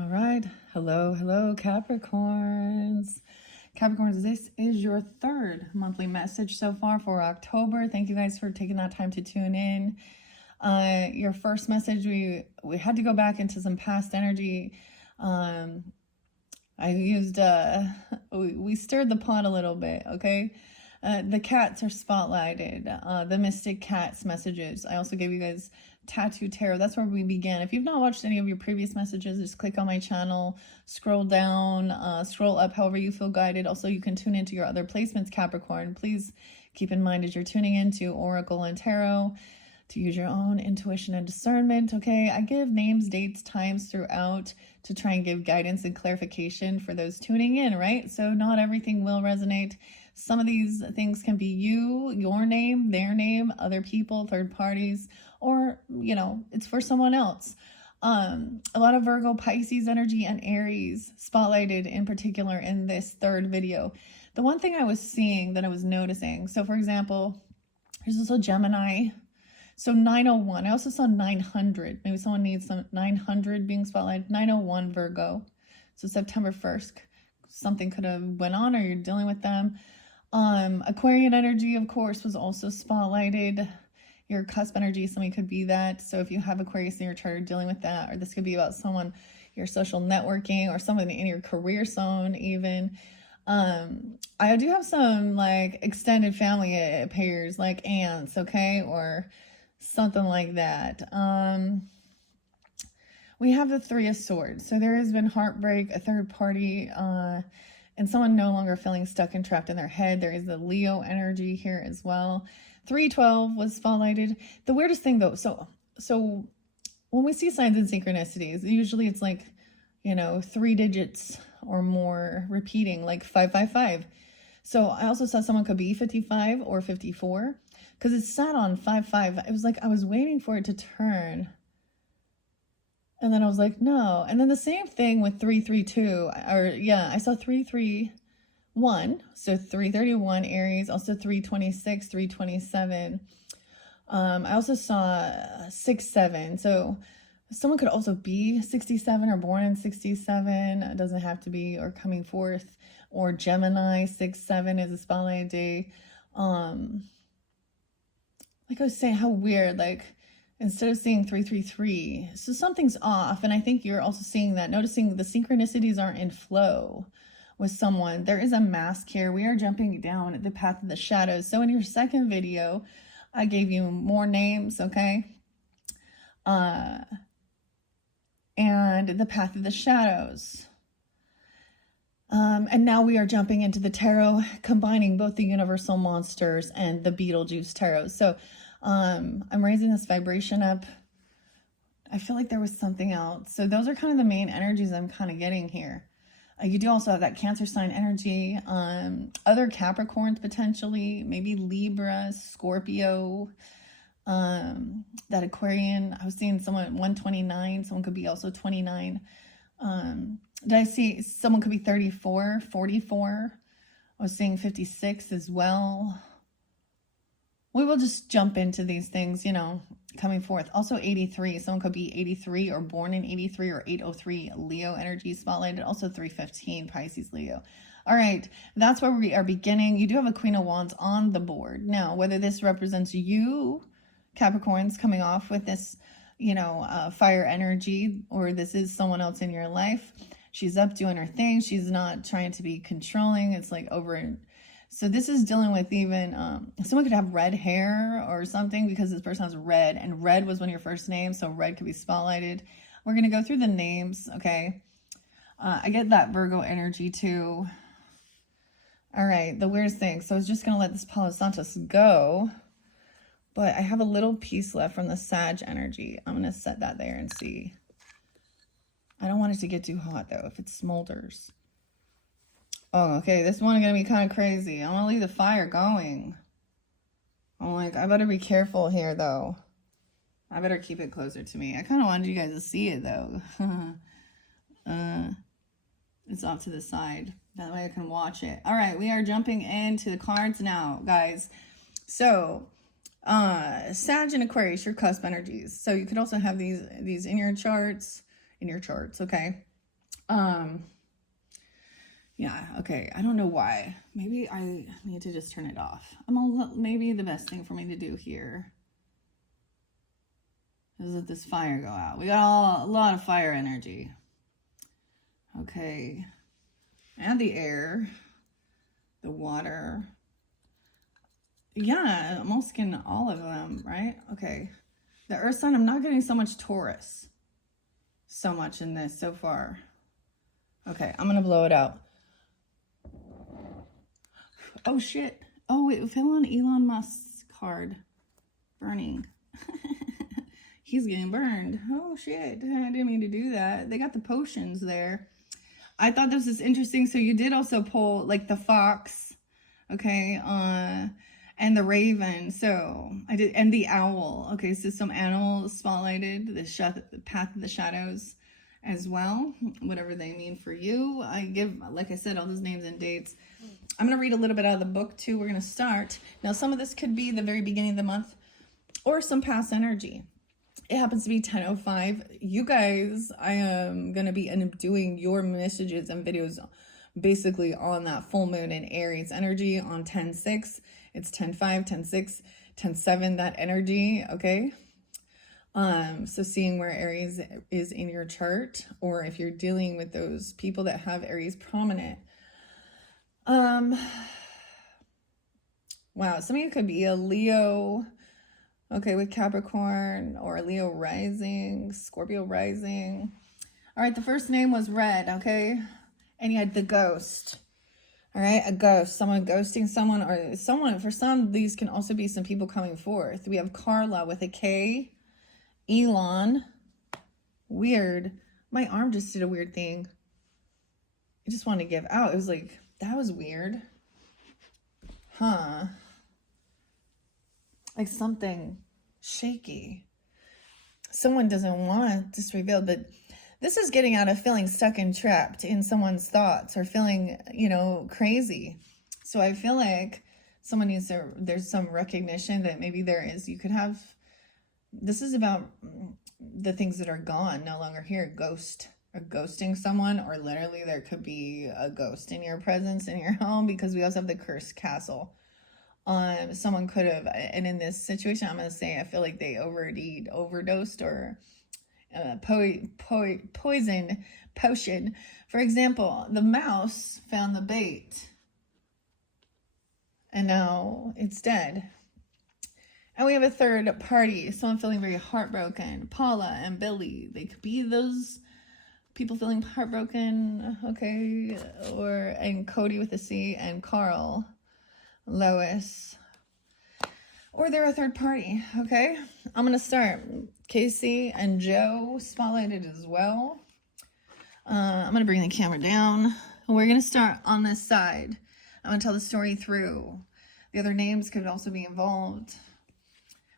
All right. Hello, Capricorns. Capricorns, this is your third monthly message so far for October. Thank you guys for taking that time to tune in. Your first message, we had to go back into some past energy. I used, we stirred the pot a little bit, okay? The cats are spotlighted, the mystic cats messages. I also gave you guys Tattoo Tarot. That's where we began. If you've not watched any of your previous messages, just click on my channel, scroll down, scroll up however you feel guided. Also, you can tune into your other placements, Capricorn. Please keep in mind as you're tuning into Oracle and Tarot to use your own intuition and discernment, okay? I give names, dates, times throughout to try and give guidance and clarification for those tuning in, right? So not everything will resonate. Some of these things can be you, your name, their name, other people, third parties, or, you know, it's for someone else. A lot of Virgo, Pisces energy, and Aries spotlighted in particular in this third video. The one thing I was seeing that I was noticing, so for example, there's also Gemini. So 901, I also saw 900. Maybe someone needs some 900 being spotlighted. 901 Virgo. So September 1st, something could have went on or you're dealing with them. Aquarian energy, of course, was also spotlighted. Your cusp energy, somebody could be that. So if you have Aquarius in your chart, you're dealing with that, or this could be about someone, your social networking, or someone in your career zone even. I do have some like extended family pairs, like aunts, okay, or something like that. We have the Three of Swords. So there has been heartbreak, a third party, and someone no longer feeling stuck and trapped in their head. There is the Leo energy here as well. 312 was spotlighted. The weirdest thing though, so when we see signs and synchronicities, usually it's like, you know, 3 digits or more repeating, like 555. So I also saw someone could be 55 or 54 because it sat on 55. It was like I was waiting for it to turn. And then I was like, no. And then the same thing with 332. I saw 331. So 331 Aries, also 326, 327. I also saw 67. So someone could also be 67 or born in 67. It doesn't have to be or coming forth. Or Gemini 67 is a spotlight day. Like I was saying, how weird, like instead of seeing 333, so something's off. And I think you're also seeing that, noticing the synchronicities aren't in flow with someone. There is a mask here. We are jumping down the path of the shadows. So in your second video, I gave you more names, okay? And the path of the shadows. And now we are jumping into the tarot, combining both the universal monsters and the Beetlejuice tarot. So I'm raising this vibration up. I feel like there was something else. So those are kind of the main energies I'm kind of getting here. You do also have that Cancer sign energy, other Capricorns potentially, maybe Libra, Scorpio, that Aquarian. I was seeing someone at 129, someone could be also 29. Did I see someone could be 34, 44? I was seeing 56 as well. We will just jump into these things, you know, coming forth. Also 83, someone could be 83 or born in 83 or 803, Leo energy spotlighted. Also 315, Pisces, Leo. All right, that's where we are beginning. You do have a Queen of Wands on the board. Now, whether this represents you, Capricorns, coming off with this, you know, fire energy, or this is someone else in your life. She's up doing her thing. She's not trying to be controlling. It's like over. So this is dealing with even, someone could have red hair or something because this person has red, and red was one of your first names. So red could be spotlighted. We're going to go through the names. Okay. I get that Virgo energy too. All right. The weirdest thing. So I was just going to let this Palo Santos go, but I have a little piece left from the Sag energy. I'm going to set that there and see. I don't want it to get too hot though, if it smolders. Oh, okay, this one is going to be kind of crazy. I want to leave the fire going. I'm like, I better be careful here though. I better keep it closer to me. I kind of wanted you guys to see it though. It's off to the side. That way I can watch it. All right, we are jumping into the cards now, guys. So, Sag and Aquarius, your cusp energies. So you could also have these in your charts, okay? Yeah, okay. I don't know why. Maybe I need to just turn it off. Maybe the best thing for me to do here is let this fire go out. We got a lot of fire energy. Okay. And the air, the water. Yeah, I'm almost getting all of them, right? Okay. The earth sign, I'm not getting so much Taurus. So much in this so far. Okay, I'm going to blow it out. Oh, shit. Oh, it fell on Elon Musk's card. Burning. He's getting burned. Oh, shit. I didn't mean to do that. They got the potions there. I thought this was interesting. So you did also pull, like, the fox. Okay. And the raven. So I did. And the owl. Okay. So some animals spotlighted. The path of the shadows as well. Whatever they mean for you. I give, like I said, all those names and dates. I'm going to read a little bit out of the book too. We're going to start. Now, some of this could be the very beginning of the month or some past energy. It happens to be 10:05. You guys, I am going to be doing your messages and videos basically on that full moon in Aries energy on 10/6. It's 10/5, 10/6, 10/7, that energy, okay? So seeing where Aries is in your chart, or if you're dealing with those people that have Aries prominent. Wow, some of you could be a Leo, okay, with Capricorn, or a Leo rising, Scorpio rising. All right, the first name was Red, okay? And you had the ghost. All right, a ghost, someone ghosting someone, or someone, for some, these can also be some people coming forth. We have Carla with a K, Elon, weird. My arm just did a weird thing. I just wanted to give out. It was like, that was weird. Huh. Like something shaky. Someone doesn't want this revealed, but this is getting out of feeling stuck and trapped in someone's thoughts or feeling, crazy. So I feel like someone needs to, there's some recognition that maybe you could have, this is about the things that are gone, no longer here, or ghosting someone, or literally there could be a ghost in your presence in your home, because we also have the cursed castle. Someone could have, and in this situation, I'm going to say, I feel like they overdosed, or potion. For example, the mouse found the bait, and now it's dead. And we have a third party, someone feeling very heartbroken. Paula and Billy, they could be those people feeling heartbroken, okay? And Cody with a C, and Carl, Lois. Or they're a third party, okay? I'm going to start. Casey and Joe spotlighted as well. I'm going to bring the camera down. We're going to start on this side. I'm going to tell the story through. The other names could also be involved.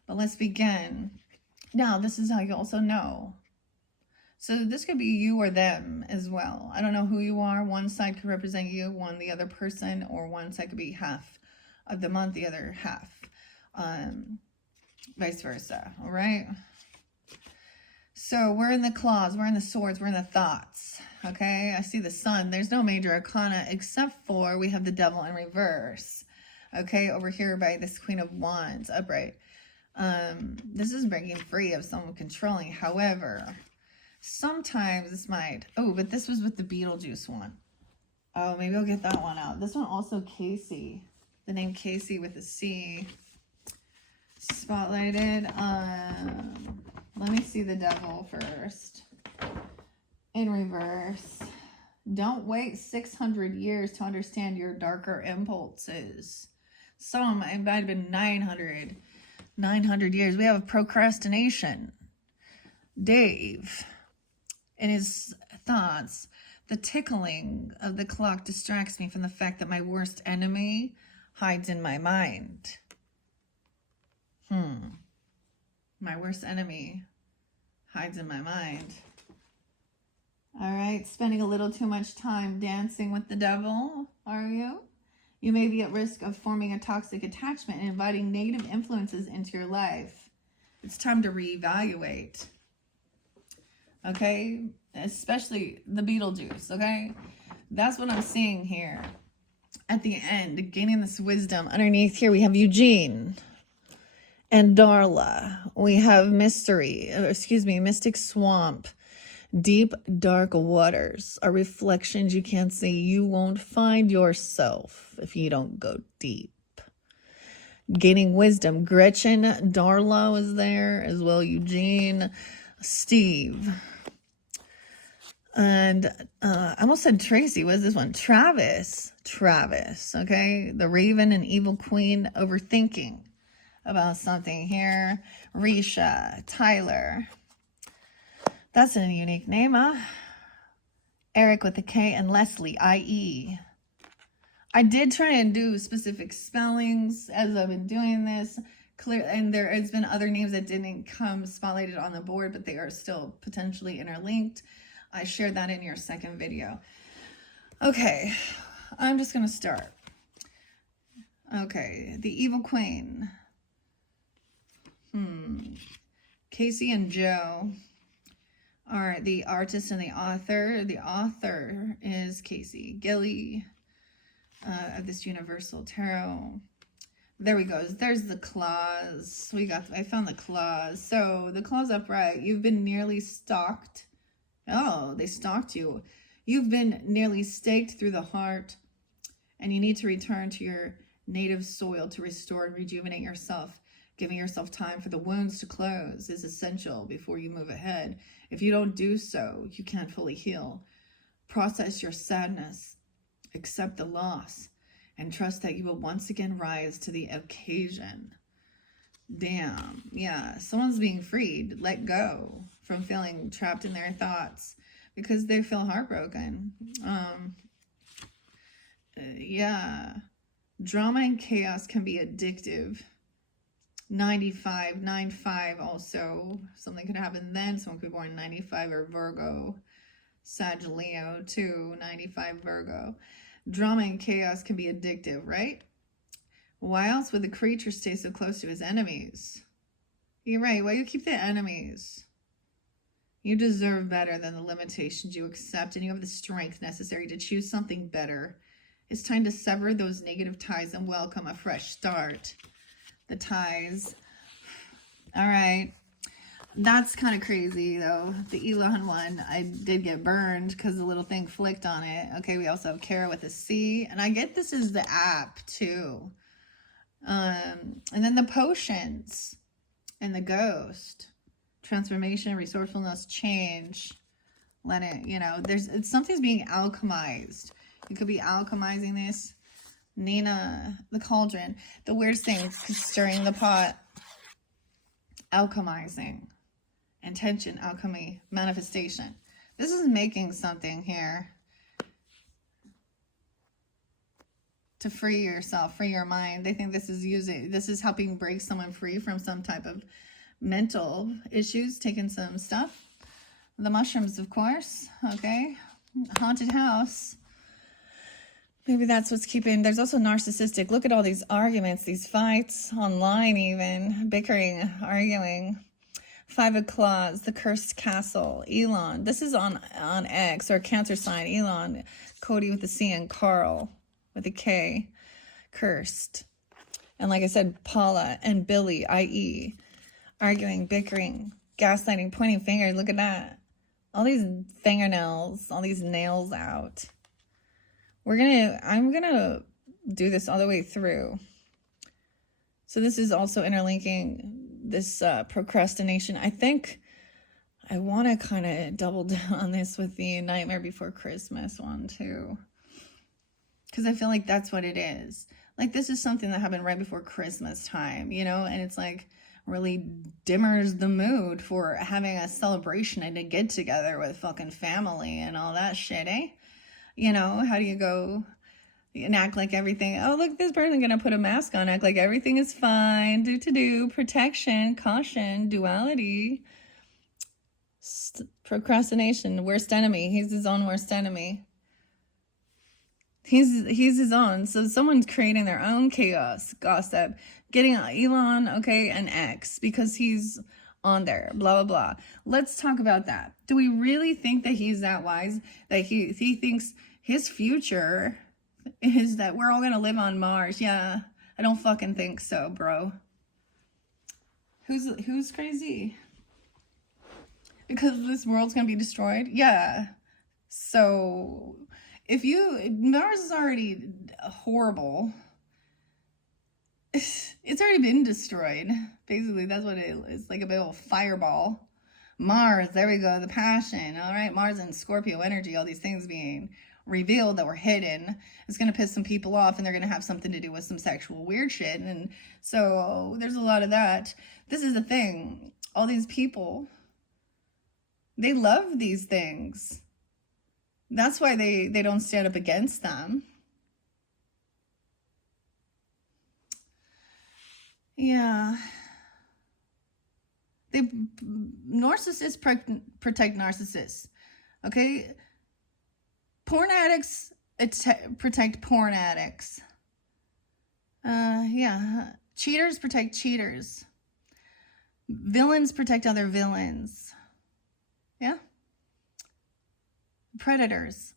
But let's begin. Now, this is how you also know. So this could be you or them as well. I don't know who you are. One side could represent you, one the other person, or one side could be half of the month, the other half. Vice versa, all right? So we're in the claws, we're in the swords, we're in the thoughts, okay? I see the sun. There's no major arcana except for we have the devil in reverse, okay? Over here by this Queen of Wands, upright. This is breaking free of someone controlling. However, sometimes this might, but this was with the Beetlejuice one. Oh, maybe I'll get that one out. This one also Casey, the name Casey with a C, spotlighted. Let me see the devil first. In reverse. Don't wait 600 years to understand your darker impulses. Some, it might have been 900 years. We have procrastination. Dave, in his thoughts, the tickling of the clock distracts me from the fact that my worst enemy hides in my mind. My worst enemy hides in my mind. All right, spending a little too much time dancing with the devil, are you? You may be at risk of forming a toxic attachment and inviting negative influences into your life. It's time to reevaluate. Okay, especially the Beetlejuice, okay? That's what I'm seeing here. At the end, gaining this wisdom. Underneath here, we have Eugene and Darla. We have Mystic Swamp. Deep, dark waters are reflections you can't see. You won't find yourself if you don't go deep. Gaining wisdom. Gretchen, Darla was there as well. Eugene, Steve. And I almost said Tracy. What is this one? Travis, okay? The Raven and Evil Queen overthinking about something here. Risha, Tyler. That's a unique name, huh? Eric with a K and Leslie, I-E. I did try and do specific spellings as I've been doing this. Clear, and there has been other names that didn't come spotlighted on the board, but they are still potentially interlinked. I shared that in your second video. Okay, I'm just going to start. Okay, the Evil Queen. Casey and Joe are the artist and the author. The author is Casey Gilly of this Universal Tarot. There we go. There's the claws. I found the claws. So the claws upright. You've been nearly stalked. Oh, they stalked you. You've been nearly staked through the heart, and you need to return to your native soil to restore and rejuvenate yourself. Giving yourself time for the wounds to close is essential before you move ahead. If you don't do so, you can't fully heal. Process your sadness, accept the loss, and trust that you will once again rise to the occasion. Damn, yeah, someone's being freed. Let go from feeling trapped in their thoughts because they feel heartbroken. Yeah, drama and chaos can be addictive. 95 also. Something could happen then. Someone could be born in 95 or Virgo. Sag Leo too, 95 Virgo. Drama and chaos can be addictive, right? Why else would the creature stay so close to his enemies? You're right. Why you keep the enemies? You deserve better than the limitations you accept, and you have the strength necessary to choose something better. It's time to sever those negative ties and welcome a fresh start. The ties. All right. That's kind of crazy, though. The Elon one, I did get burned because the little thing flicked on it. Okay, we also have Kara with a C. And I get this is the app, too. And then the potions and the ghost. Transformation, resourcefulness, change. Let it, something's being alchemized. You could be alchemizing this. Nina, the cauldron. The weirdest thing, stirring the pot. Alchemizing. Intention, alchemy, manifestation. This is making something here. To free yourself, free your mind. They think this is helping break someone free from some type of mental issues, taking some stuff. The mushrooms, of course. Okay. Haunted house. Maybe that's what's keeping. There's also narcissistic. Look at all these arguments, these fights online, even bickering, arguing. 5 of Claws, the Cursed Castle, Elon. This is on X or Cancer sign. Elon, Cody with a C, and Carl with a K. Cursed. And like I said, Paula and Billy, i.e., arguing, bickering, gaslighting, pointing fingers. Look at that. All these fingernails, all these nails out. I'm gonna do this all the way through. So this is also interlinking this procrastination. I think I want to kind of double down on this with the Nightmare Before Christmas one too. Because I feel like that's what it is. Like this is something that happened right before Christmas time, and it's like really dimmers the mood for having a celebration and a get together with fucking family and all that shit, eh? How do you go and act like everything, oh, look, this person gonna put a mask on, act like everything is fine, do, protection, caution, duality, procrastination, worst enemy. He's his own worst enemy. He's his own. So someone's creating their own chaos, gossip, getting Elon, okay, and X, because he's on there, blah, blah, blah. Let's talk about that. Do we really think that he's that wise? That he thinks his future is that we're all going to live on Mars? Yeah, I don't fucking think so, bro. Who's crazy? Because this world's going to be destroyed? Yeah. So, Mars is already horrible. It's already been destroyed. Basically, that's what it is. Like a big old fireball. Mars, there we go. The passion. All right, Mars and Scorpio energy, all these things being revealed that were hidden. It's going to piss some people off, and they're going to have something to do with some sexual weird shit. And so there's a lot of that. This is the thing. All these people, they love these things. That's why they don't stand up against them. Yeah. Narcissists protect narcissists. Okay? Porn addicts protect porn addicts. Yeah. Cheaters protect cheaters. Villains protect other villains. Yeah. Predators.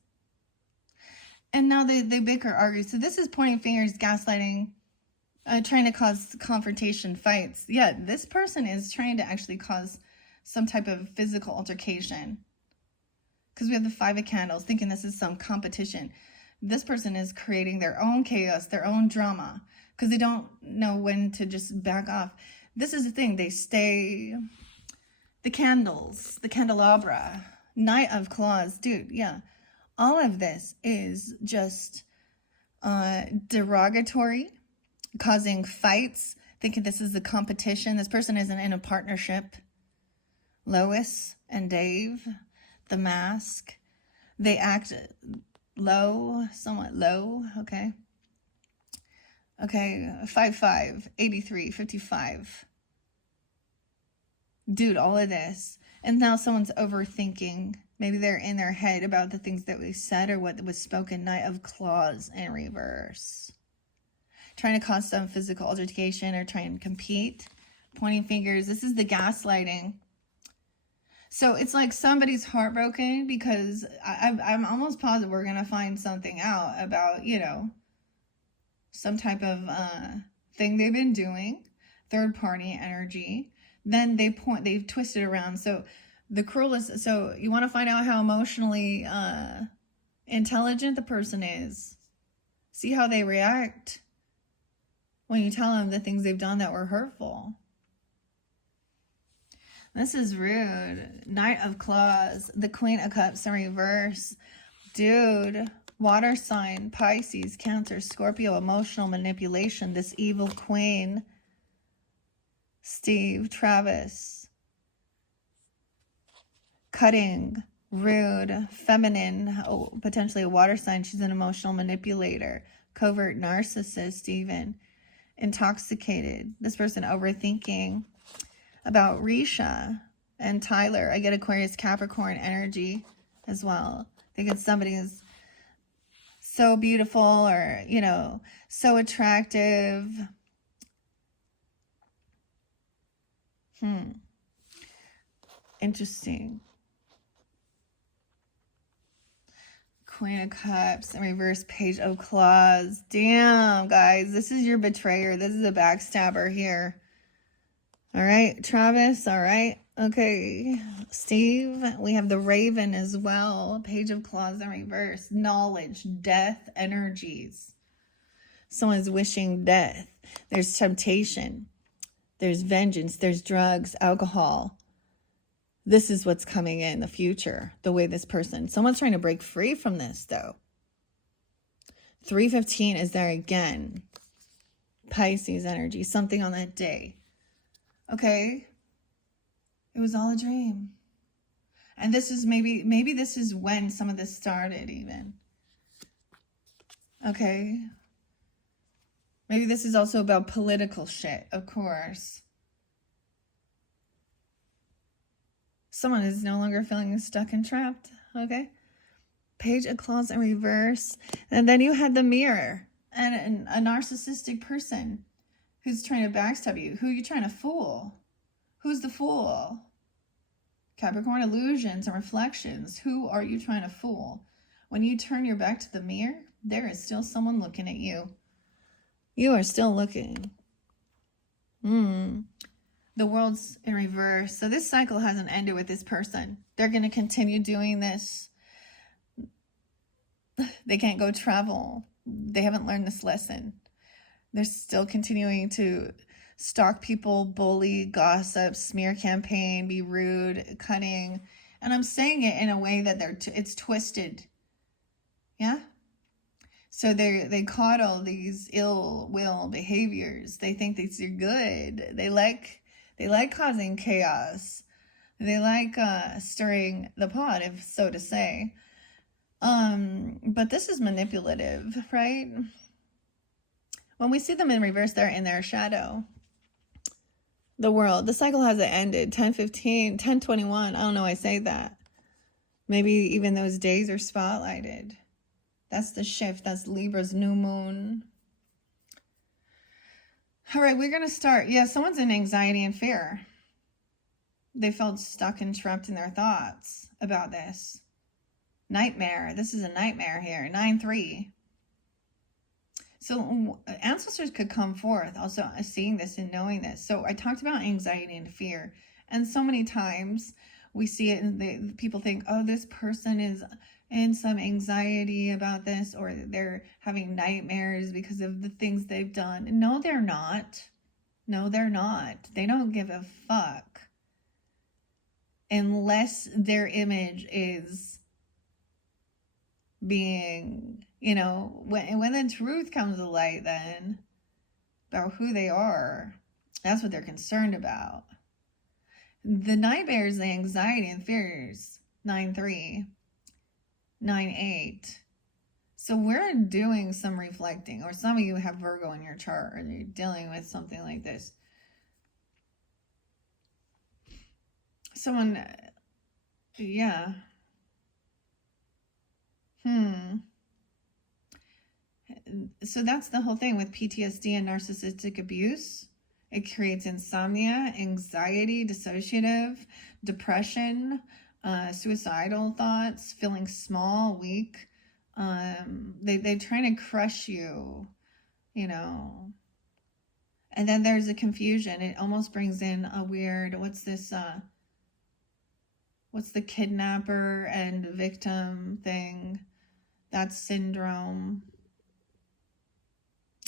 And now they bicker, argue. So this is pointing fingers, gaslighting, trying to cause confrontation, fights. Yeah, this person is trying to actually cause some type of physical altercation. Because we have the Five of Candles, thinking this is some competition. This person is creating their own chaos, their own drama, because they don't know when to just back off. This is the thing. They stay... The candles, the candelabra, Knight of Claws. Dude, yeah. All of this is just derogatory, causing fights, thinking this is a competition. This person isn't in a partnership. Lois and Dave, the mask, they act low, somewhat low, okay? Okay, 5'5", 83, 55. Dude, all of this. And now someone's overthinking. Maybe they're in their head about the things that we said or what was spoken. Knight of Claws in reverse. Trying to cause some physical altercation or trying to compete. Pointing fingers. This is the gaslighting. So it's like somebody's heartbroken because I'm almost positive we're going to find something out about, you know, some type of thing they've been doing. Third party energy. Then they've twisted around. So the cruelest, so you want to find out how emotionally intelligent the person is. See how they react when you tell them the things they've done that were hurtful. This is rude. Knight of Claws, the Queen of Cups in reverse. Dude, water sign, Pisces, Cancer, Scorpio, emotional manipulation, this evil queen. Steve, Travis, cutting, rude, feminine, potentially a water sign. She's an emotional manipulator, covert narcissist even, intoxicated. This person overthinking. About Risha and Tyler, I get Aquarius, Capricorn energy as well. Thinking somebody is so beautiful or, you know, so attractive. Interesting. Queen of Cups and reverse Page of Claws. Damn, guys. This is your betrayer. This is a backstabber here. All right, Travis. All right. Okay. Steve. We have the Raven as well. Page of Claws in reverse. Knowledge. Death energies. Someone's wishing death. There's temptation. There's vengeance, there's drugs, alcohol. This is what's coming in the future, the way this person, someone's trying to break free from this though. 315 is there again. Pisces energy, something on that day. Okay. It was all a dream. And this is maybe this is when some of this started even. Okay. Maybe this is also about political shit, of course. Someone is no longer feeling stuck and trapped, okay? Page of Claws in reverse. And then you had the Mirror and a narcissistic person who's trying to backstab you. Who are you trying to fool? Who's the fool? Capricorn, illusions and reflections. Who are you trying to fool? When you turn your back to the mirror, there is still someone looking at you. You are still looking. The world's in reverse. So this cycle hasn't ended with this person. They're going to continue doing this. They can't go travel. They haven't learned this lesson. They're still continuing to stalk people, bully, gossip, smear campaign, be rude, cunning. And I'm saying it in a way that it's twisted. Yeah? So they coddle these ill will behaviors. They think these are good. They like causing chaos. They like stirring the pot, if so to say. But this is manipulative, right? When we see them in reverse, they're in their shadow. The world, the cycle hasn't ended. 10:15, 10:21. I don't know why I say that. Maybe even those days are spotlighted. That's the shift. That's Libra's new moon. All right, we're going to start. Yeah, someone's in anxiety and fear. They felt stuck and trapped in their thoughts about this. Nightmare. This is a nightmare here. 9-3. So ancestors could come forth also seeing this and knowing this. So I talked about anxiety and fear. And so many times we see it and people think, oh, this person is in some anxiety about this, or they're having nightmares because of the things they've done. No, they're not. No, they're not. They don't give a fuck. Unless their image is being, when the truth comes to light then about who they are, that's what they're concerned about. The nightmares, the anxiety and fears, 9-3, 9-8. So we're doing some reflecting, or some of you have Virgo in your chart, or you're dealing with something like this. Someone, yeah. So that's the whole thing with PTSD and narcissistic abuse. It creates insomnia, anxiety, dissociative, depression, suicidal thoughts, feeling small, weak. They're trying to crush you, And then there's a confusion. It almost brings in a weird, what's the kidnapper and victim thing? That's syndrome.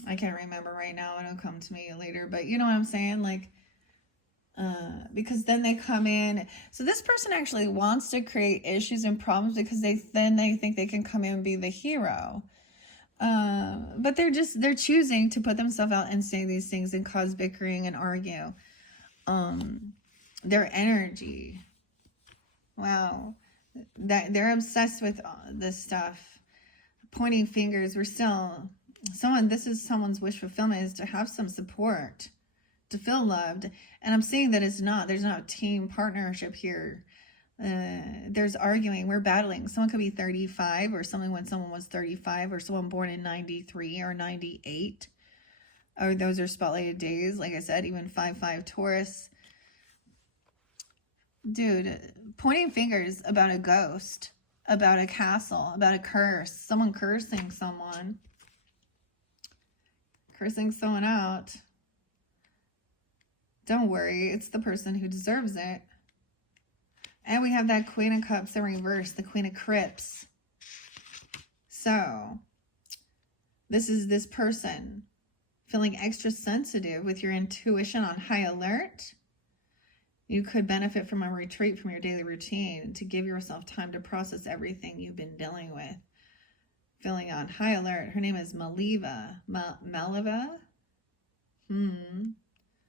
I can't remember right now. It'll come to me later. But you know what I'm saying? Because then they come in. So this person actually wants to create issues and problems because they think they can come in and be the hero. But they're choosing to put themselves out and say these things and cause bickering and argue. Their energy. Wow. They're obsessed with this stuff. Pointing fingers. This is someone's wish fulfillment, is to have some support, to feel loved. And I'm saying that there's not a team partnership here. There's arguing. We're battling. Someone could be 35 or something when someone was 35, or someone born in 93 or 98. Or those are spotlighted days. Like I said, even 5-5 Taurus. Dude, pointing fingers about a ghost, about a castle, about a curse. Someone cursing someone. Cursing someone out. Don't worry, it's the person who deserves it. And we have that Queen of Cups in reverse, the Queen of Crypts. So, this is this person feeling extra sensitive with your intuition on high alert. You could benefit from a retreat from your daily routine to give yourself time to process everything you've been dealing with. Feeling on high alert. Her name is Maliva. Maliva?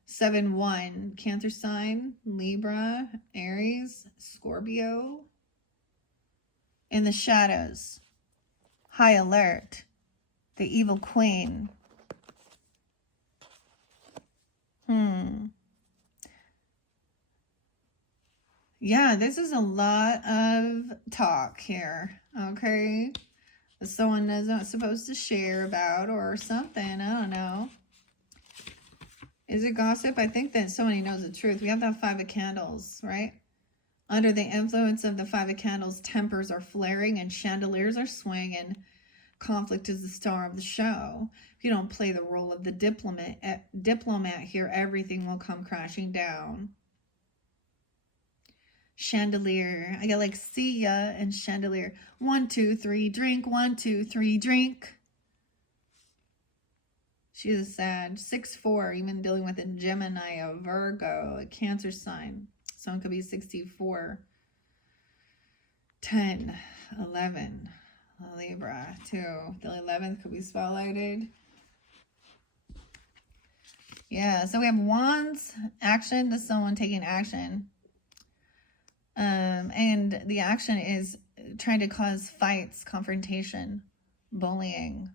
7-1. Cancer sign. Libra. Aries. Scorpio. In the shadows. High alert. The evil queen. Yeah, this is a lot of talk here. Okay. Someone isn't supposed to share about or something. I don't know. Is it gossip? I think that somebody knows the truth. We have that 5 of Candles, right? Under the influence of the 5 of Candles, tempers are flaring and chandeliers are swinging. Conflict is the star of the show. If you don't play the role of the diplomat here, everything will come crashing down. Chandelier. I got like see ya and chandelier. 1, 2, 3, drink. 1, 2, 3, drink. She is sad. 6-4, even dealing with a Gemini, a Virgo, a Cancer sign. Someone could be 64. 10, 11, Libra, 2. The 11th could be spotlighted. Yeah, so we have Wands, action to someone taking action. And the action is trying to cause fights, confrontation, bullying,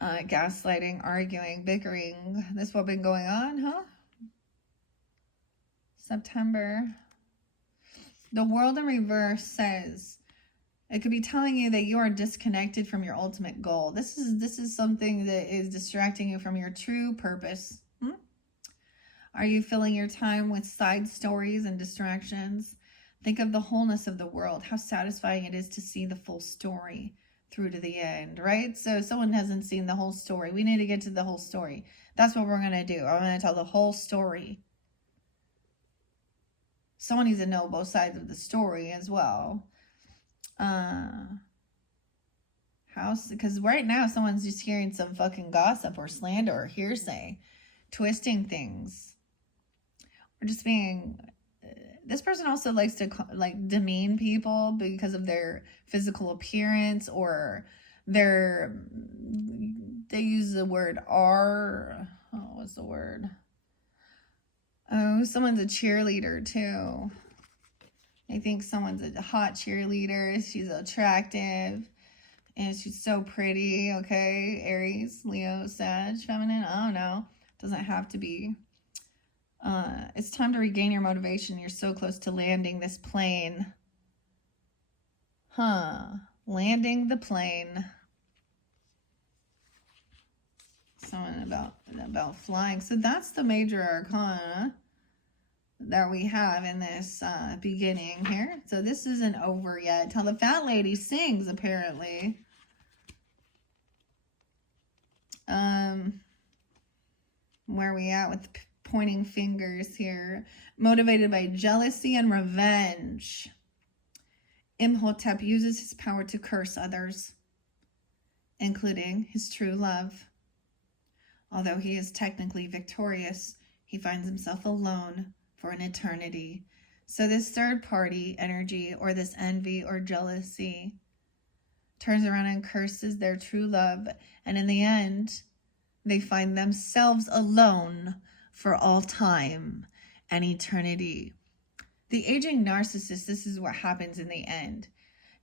gaslighting, arguing, bickering. This is what's been going on, huh? September. The world in reverse says, it could be telling you that you are disconnected from your ultimate goal. This is something that is distracting you from your true purpose. Are you filling your time with side stories and distractions? Think of the wholeness of the world, how satisfying it is to see the full story through to the end, right? So if someone hasn't seen the whole story, we need to get to the whole story. That's what we're going to do. I'm going to tell the whole story. Someone needs to know both sides of the story as well. Because right now someone's just hearing some fucking gossip or slander or hearsay, twisting things. Or just being, this person also likes to like demean people because of their physical appearance, or they use the word what's the word? Oh, someone's a cheerleader too. I think someone's a hot cheerleader. She's attractive and she's so pretty. Okay, Aries, Leo, Sag, feminine. I don't know. Doesn't have to be. It's time to regain your motivation. You're so close to landing this plane. Landing the plane. Someone about flying. So that's the major arcana that we have in this beginning here. So this isn't over yet. Till the fat lady sings, apparently. Where are we at with pointing fingers here? Motivated by jealousy and revenge. Imhotep uses his power to curse others, including his true love. Although he is technically victorious, he finds himself alone for an eternity. So this third party energy, or this envy or jealousy, turns around and curses their true love. And in the end, they find themselves alone for all time and eternity. The aging narcissist, this is what happens in the end.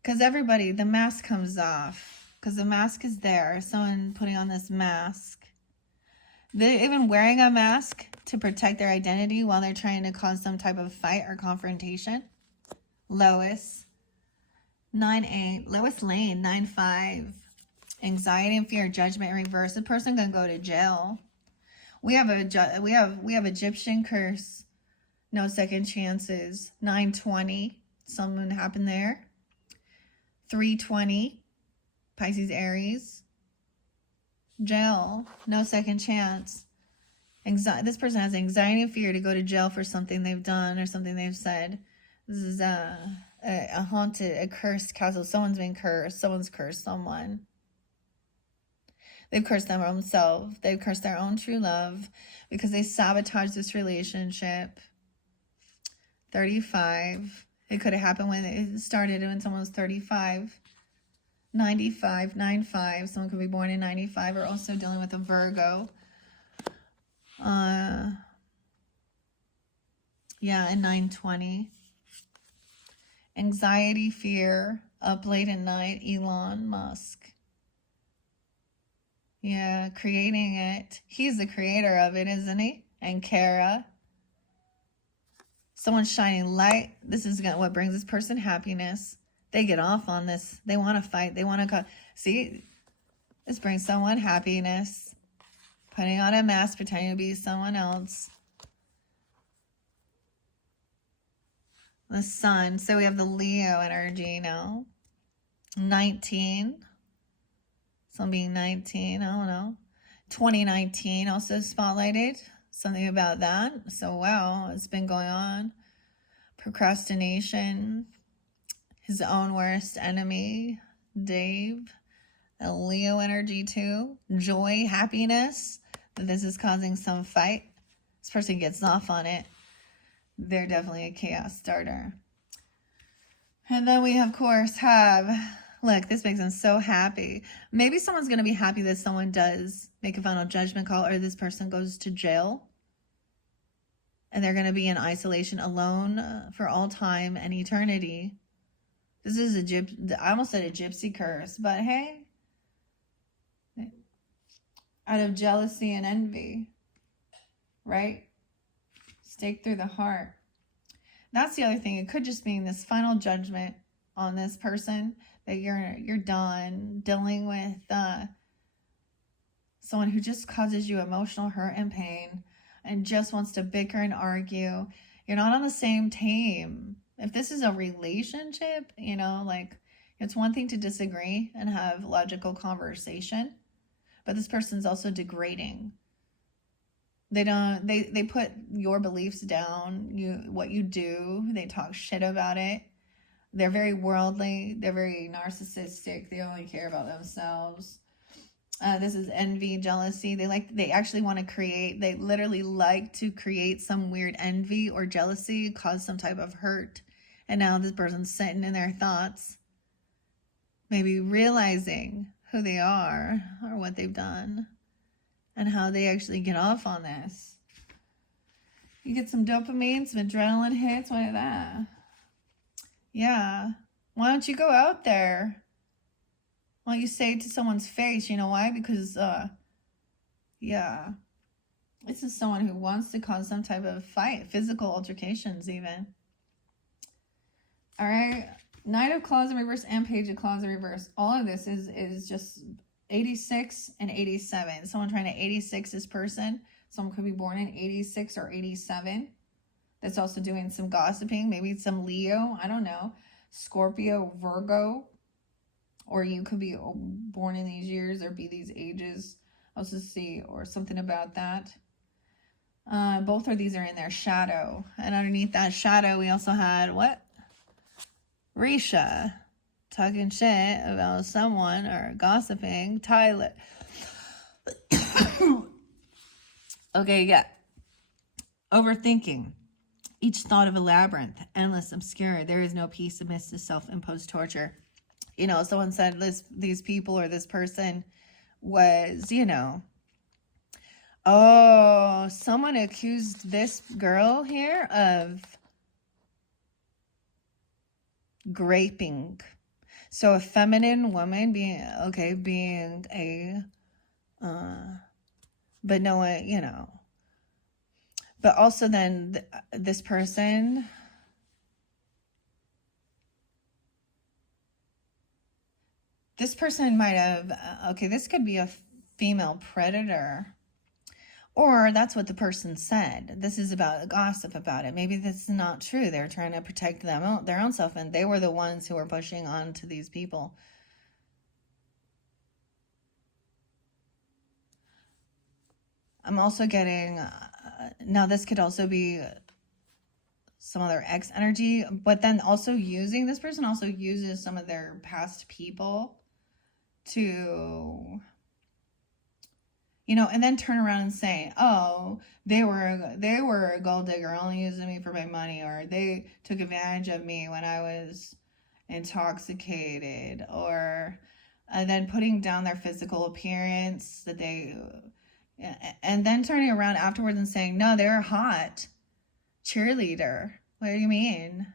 Because everybody, the mask comes off. Because the mask is there. Someone putting on this mask. They're even wearing a mask to protect their identity while they're trying to cause some type of fight or confrontation. Lois, 9-8. Lois Lane, 9-5. Anxiety and fear, judgment in reverse. The person gonna go to jail. We have Egyptian curse. No second chances. 9-20. Something happened there. 3-20. Pisces, Aries. Jail. No second chance. This person has anxiety and fear to go to jail for something they've done or something they've said. This is a cursed castle. Someone's been cursed. Someone's cursed someone. They've cursed their own self. They've cursed their own true love because they sabotaged this relationship. 35. It could have happened when it started when someone was 35. 95, 9-5. Someone could be born in 95 or also dealing with a Virgo. Yeah, and 9-20. Anxiety, fear, up late at night, Elon Musk. Yeah, creating it. He's the creator of it, isn't he? And Kara. Someone's shining light. This is what brings this person happiness. They get off on this. They want to fight. They want to see. This brings someone happiness. putting on a mask, pretending to be someone else. The sun. So we have the Leo energy now. 19. Some being 19, I don't know. 2019 also spotlighted. Something about that. So wow, it's been going on. Procrastination. His own worst enemy, Dave. A Leo energy too. Joy, happiness. This is causing some fight. This person gets off on it. They're definitely a chaos starter. And then we, of course, have, look, this makes them so happy. Maybe someone's going to be happy that someone does make a final judgment call, or this person goes to jail. And they're going to be in isolation alone for all time and eternity. This is I almost said a gypsy curse, but hey, out of jealousy and envy, right? Stake through the heart. That's the other thing. It could just mean this final judgment on this person, that you're done dealing with someone who just causes you emotional hurt and pain and just wants to bicker and argue. You're not on the same team. If this is a relationship, you know, like, it's one thing to disagree and have logical conversation, but this person's also degrading. They put your beliefs down, what you do, they talk shit about it. They're very worldly, they're very narcissistic, they only care about themselves. This is envy, jealousy. They actually want to create, they literally like to create some weird envy or jealousy, cause some type of hurt. And now this person's sitting in their thoughts, maybe realizing who they are or what they've done and how they actually get off on this. You get some dopamine, some adrenaline hits. What is that? Yeah. Why don't you go out there? Why don't you say it to someone's face? You know why? Because, yeah. This is someone who wants to cause some type of fight, physical altercations even. All right. Knight of Claws in reverse and Page of Claws in reverse. All of this is just 86 and 87. Someone trying to 86 this person. Someone could be born in 86 or 87. That's also doing some gossiping. Maybe some Leo. I don't know. Scorpio, Virgo. Or you could be born in these years or be these ages. I'll just see. Or something about that. Both of these are in their shadow. And underneath that shadow, we also had what? Risha. Talking shit about someone or gossiping. Tyler. Okay, yeah. Overthinking. Each thought of a labyrinth. Endless, obscure. There is no peace amidst the self-imposed torture. You know, someone said these people or this person was, you know, oh, someone accused this girl here of graping. So a feminine woman being a, but no, you know, but also then this person, might have, okay, this could be a female predator, or that's what the person said. This is about gossip about it. Maybe this is not true. They're trying to protect their own self, and they were the ones who were pushing on to these people. I'm also getting, now this could also be some other ex energy, but then also this person also uses some of their past people to, you know, and then turn around and say, oh, they were a gold digger, only using me for my money, or they took advantage of me when I was intoxicated, or then putting down their physical appearance, and then turning around afterwards and saying, no, they're hot cheerleader. What do you mean?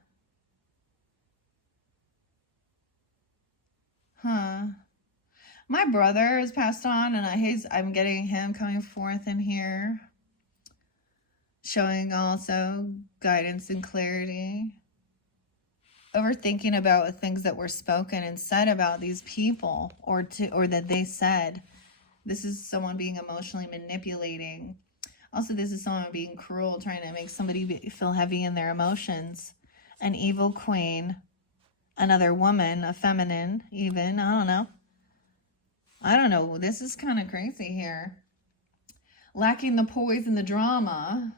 Huh. My brother has passed on, and I'm getting him coming forth in here, showing also guidance and clarity. Overthinking about things that were spoken and said about these people, or that they said. This is someone being emotionally manipulating. Also, this is someone being cruel, trying to make somebody feel heavy in their emotions. An evil queen. Another woman, a feminine, even. I don't know. I don't know. This is kind of crazy here. Lacking the poise and the drama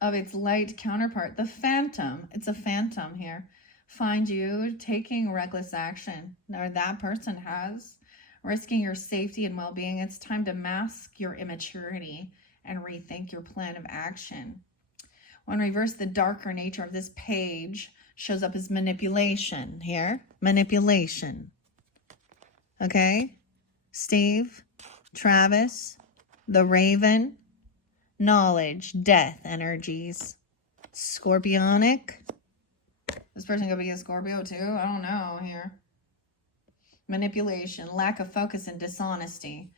of its light counterpart, the phantom. It's a phantom here. Find you taking reckless action, or that person has, risking your safety and well-being. It's time to mask your immaturity and rethink your plan of action. When reversed, the darker nature of this page shows up as manipulation here. Manipulation. Okay? Steve, Travis, the Raven, knowledge, death energies, Scorpionic. This person could be a Scorpio too. I don't know here. Manipulation, lack of focus, and dishonesty.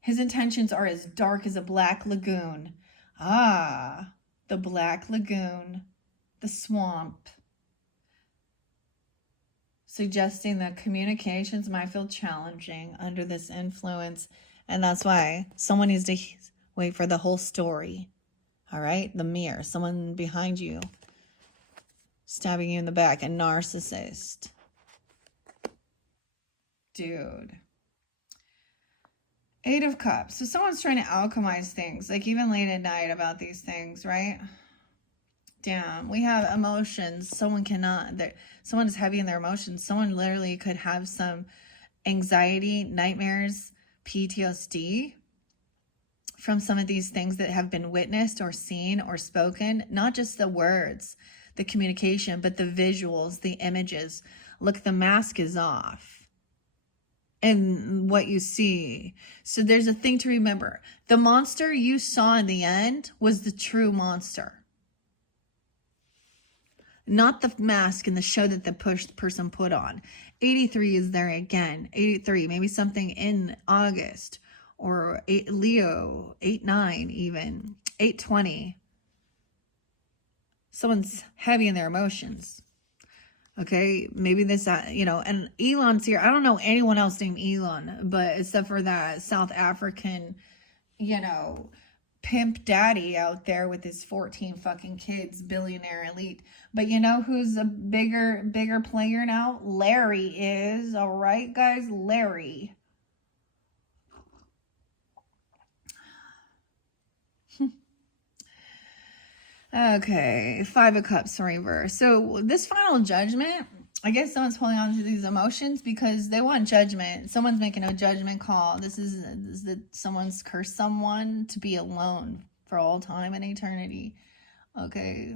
His intentions are as dark as a black lagoon. Ah, the black lagoon, the swamp. Suggesting that communications might feel challenging under this influence. And that's why someone needs to wait for the whole story. All right? The mirror. Someone behind you stabbing you in the back. A narcissist. Dude. 8 of Cups. So someone's trying to alchemize things. Like even late at night about these things, right? Damn. We have emotions. Someone is heavy in their emotions. Someone literally could have some anxiety, nightmares, PTSD from some of these things that have been witnessed or seen or spoken. Not just the words, the communication, but the visuals, the images. Look, the mask is off. And what you see. So there's a thing to remember. The monster you saw in the end was the true monster. Not the mask in the show that the person put on. 83 is there again. 83, maybe something in August. Or Leo, 8-9 even. 8-20. Someone's heavy in their emotions. Okay, maybe this, and Elon's here. I don't know anyone else named Elon, but except for that South African, pimp daddy out there with his 14 fucking kids, billionaire elite. But you know who's a bigger player now? Larry is. All right, guys, Larry. Okay, 5 of Cups in reverse. So this final judgment, I guess someone's holding on to these emotions because they want judgment. Someone's making a judgment call. This is that someone's cursed someone to be alone for all time and eternity. Okay,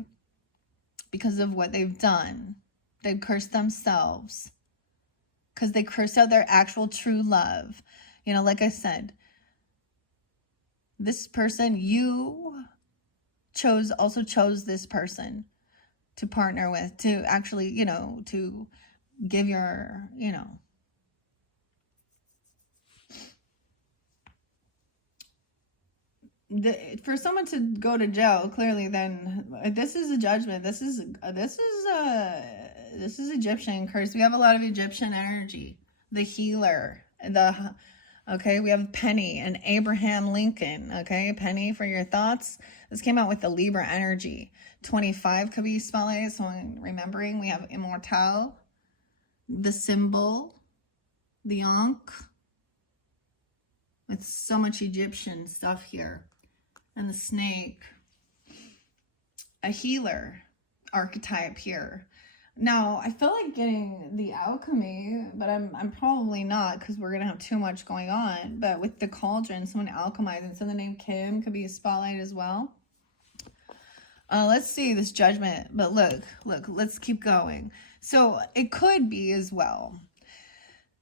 because of what they've done. They've cursed themselves because they cursed out their actual true love. Like I said, this person, you also chose this person to partner with, to actually, to give your, for someone to go to jail, clearly, then this is a judgment. This is Egyptian curse. We have a lot of Egyptian energy. The healer, okay, we have Penny and Abraham Lincoln. Okay, Penny, for your thoughts. This came out with the Libra energy. 25 could be spotlighted. So remembering, we have Immortal, the symbol, the Ankh, with so much Egyptian stuff here. And the snake. A healer archetype here. Now, I feel like getting the alchemy, but I'm probably not because we're going to have too much going on. But with the cauldron, someone alchemizing. So the name Kim could be a spotlight as well. Let's see this judgment. But look, let's keep going. So it could be as well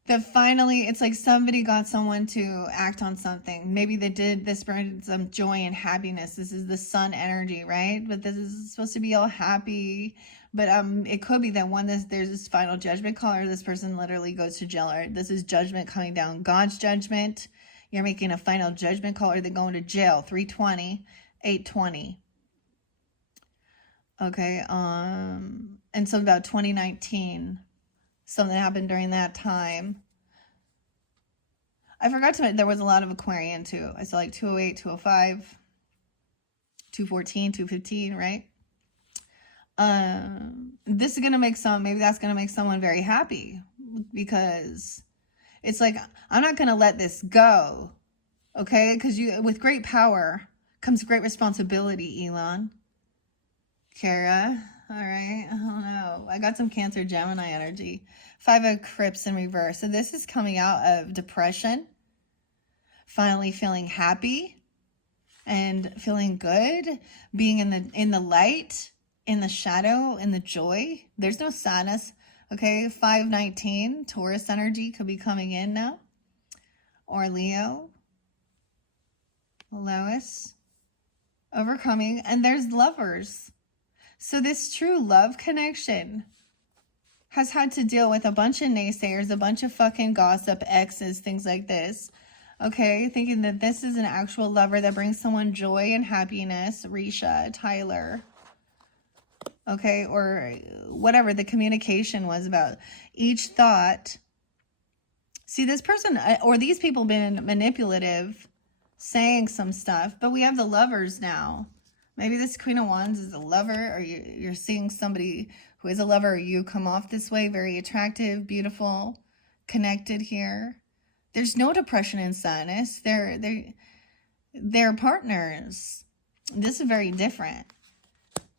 that finally it's like somebody got someone to act on something. Maybe they did, this brought some joy and happiness. This is the sun energy, right? But this is supposed to be all happy. But it could be that there's this final judgment call, or this person literally goes to jail, or this is judgment coming down. God's judgment. You're making a final judgment call, or they're going to jail. 320, 820. Okay. And so about 2019, something happened during that time. I forgot to mention there was a lot of Aquarian too. I saw like 208, 205, 214, 215, right? This is gonna make maybe that's gonna make someone very happy, because it's like, I'm not gonna let this go, okay? Because with great power comes great responsibility, Elon. Kara, all right. I don't know. I got some Cancer Gemini energy. 5 of Crips in reverse. So this is coming out of depression, finally feeling happy and feeling good, being in the light, in the shadow, in the joy. There's no sadness. Okay, 519, Taurus energy could be coming in now. Or Leo. Lois. Overcoming. And there's lovers. So this true love connection has had to deal with a bunch of naysayers, a bunch of fucking gossip, exes, things like this. Okay, thinking that this is an actual lover that brings someone joy and happiness. Risha, Tyler. Okay, or whatever the communication was about. Each thought. See, this person or these people been manipulative, saying some stuff, but we have the lovers now. Maybe this Queen of Wands is a lover, or you're seeing somebody who is a lover, or you come off this way, very attractive, beautiful, connected here. There's no depression and sadness. They're partners. This is very different.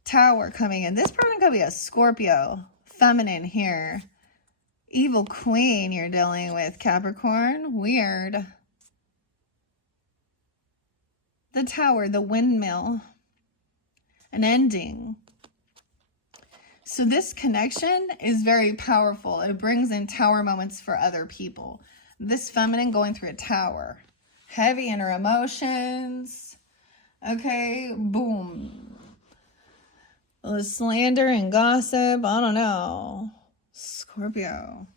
Tower coming in. This person could be a Scorpio, feminine here. Evil Queen you're dealing with, Capricorn. Weird. The Tower, the windmill. An ending. So this connection is very powerful. It brings in tower moments for other people. This feminine going through a tower. Heavy in her emotions. Okay, boom. Slander and gossip. I don't know. Scorpio.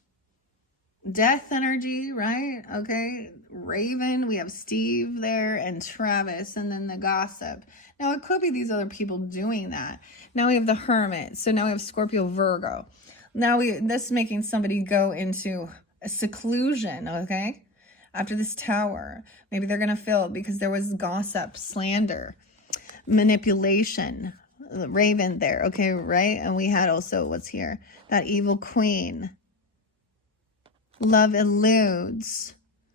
Death energy, right? Okay. Raven. We have Steve there and Travis, and then the gossip. Now, it could be these other people doing that. Now we have the Hermit. So now we have Scorpio, Virgo. Now this is making somebody go into a seclusion, okay? After this tower. Maybe they're going to feel it because there was gossip, slander, manipulation. Raven there, okay, right? And we had also, what's here? That evil queen. Love eludes.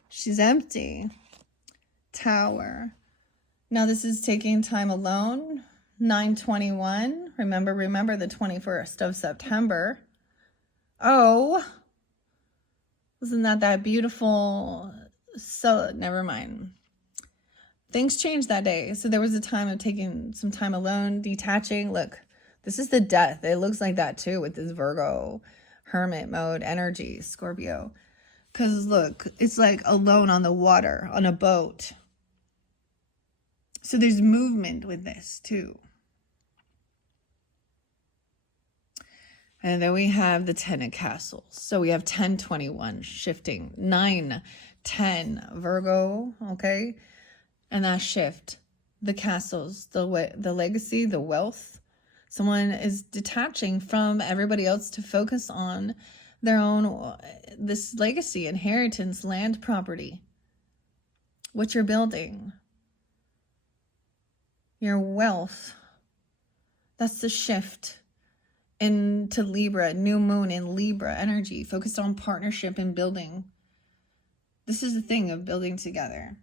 She's empty. Tower. Now this is taking time alone. 9/21. Remember the 21st of September. Oh, wasn't that beautiful? So never mind. Things changed that day. So there was a time of taking some time alone, detaching. Look, this is the death. It looks like that too with this Virgo hermit mode energy, Scorpio. Because look, it's like alone on the water, on a boat. So there's movement with this too. And then we have the 10 of Castles. So we have 10/21 shifting. 9/10 Virgo, okay? And that shift, the castles, the legacy, the wealth. Someone is detaching from everybody else to focus on their own, this legacy, inheritance, land, property. What you're building. Your wealth. That's the shift into Libra, new moon in Libra energy, focused on partnership and building. This is the thing of building together.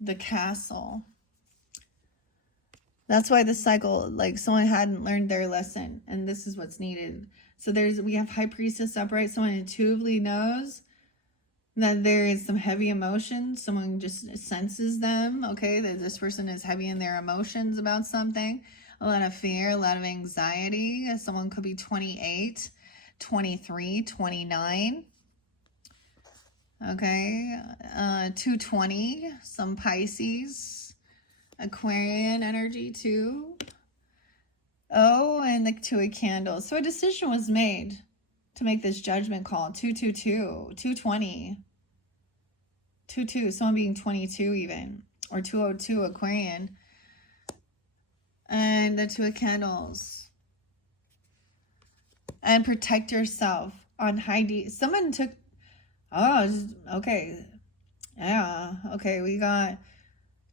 The castle. That's why the cycle, like someone hadn't learned their lesson, and this is what's needed. So we have High Priestess upright. Someone intuitively knows that there is some heavy emotions. Someone just senses them, okay, that this person is heavy in their emotions about something. A lot of fear, a lot of anxiety. Someone could be 28, 23, 29. Okay, 220, some Pisces, Aquarian energy too. Oh, and the 2 of Candles. So a decision was made to make this judgment call. 222, 220, 22, someone being 22 even, or 202 Aquarian. And the 2 of Candles. And protect yourself on high D. Someone took Oh, okay. Yeah. Okay, we got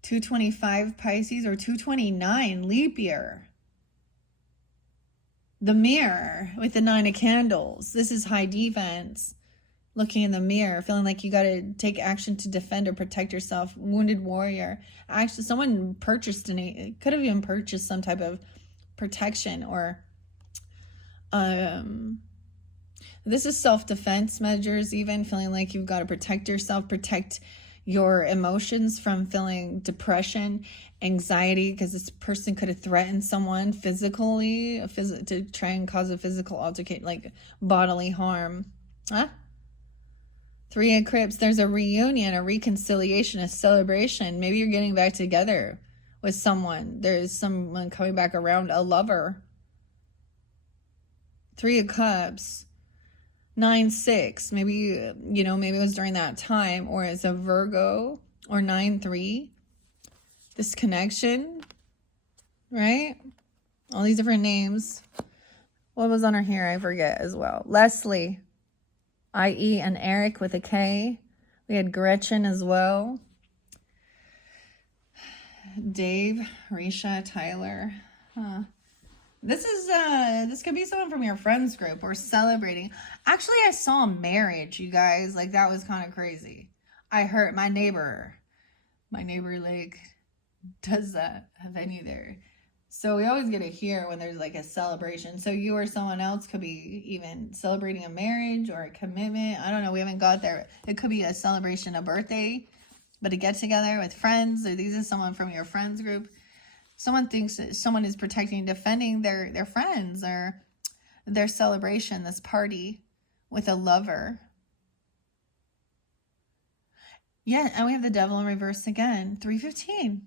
225 Pisces or 229 leap year. The mirror with the 9 of candles. This is high defense. Looking in the mirror, feeling like you got to take action to defend or protect yourself. Wounded warrior. Actually, someone purchased could have even purchased some type of protection, or this is self-defense measures, even feeling like you've got to protect yourself, protect your emotions from feeling depression, anxiety, because this person could have threatened someone physically, to try and cause a physical altercation, like bodily harm. Huh? 3 of Cups, there's a reunion, a reconciliation, a celebration. Maybe you're getting back together with someone. There's someone coming back around, a lover. 3 of Cups. 9-6, maybe, maybe it was during that time, or it's a Virgo, or 9-3, this connection, right? All these different names. What was on her here? I forget as well. Leslie, I-E, and Eric with a K. We had Gretchen as well. Dave, Risha, Tyler. This could be someone from your friends group, or celebrating. Actually, I saw a marriage, you guys. Like, that was kind of crazy. I heard my neighbor, like, does that, have any there. So we always get to hear when there's like a celebration. So you or someone else could be even celebrating a marriage or a commitment. I don't know. We haven't got there. It could be a celebration, a birthday, but a get together with friends, or these are someone from your friends group. Someone thinks that someone is protecting, defending their friends, or their celebration, this party, with a lover. Yeah, and we have the devil in reverse again. 315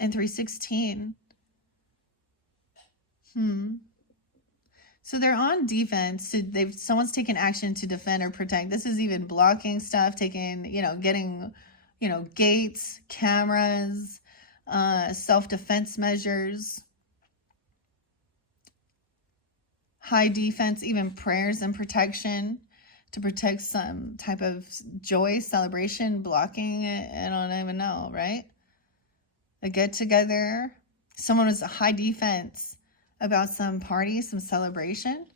and 316. So they're on defense. So someone's taken action to defend or protect. This is even blocking stuff, taking, getting, gates, cameras, self-defense measures, high defense, even prayers and protection to protect some type of joy, celebration, blocking it. I don't even know, right? A get together. Someone was a high defense about some party, some celebration.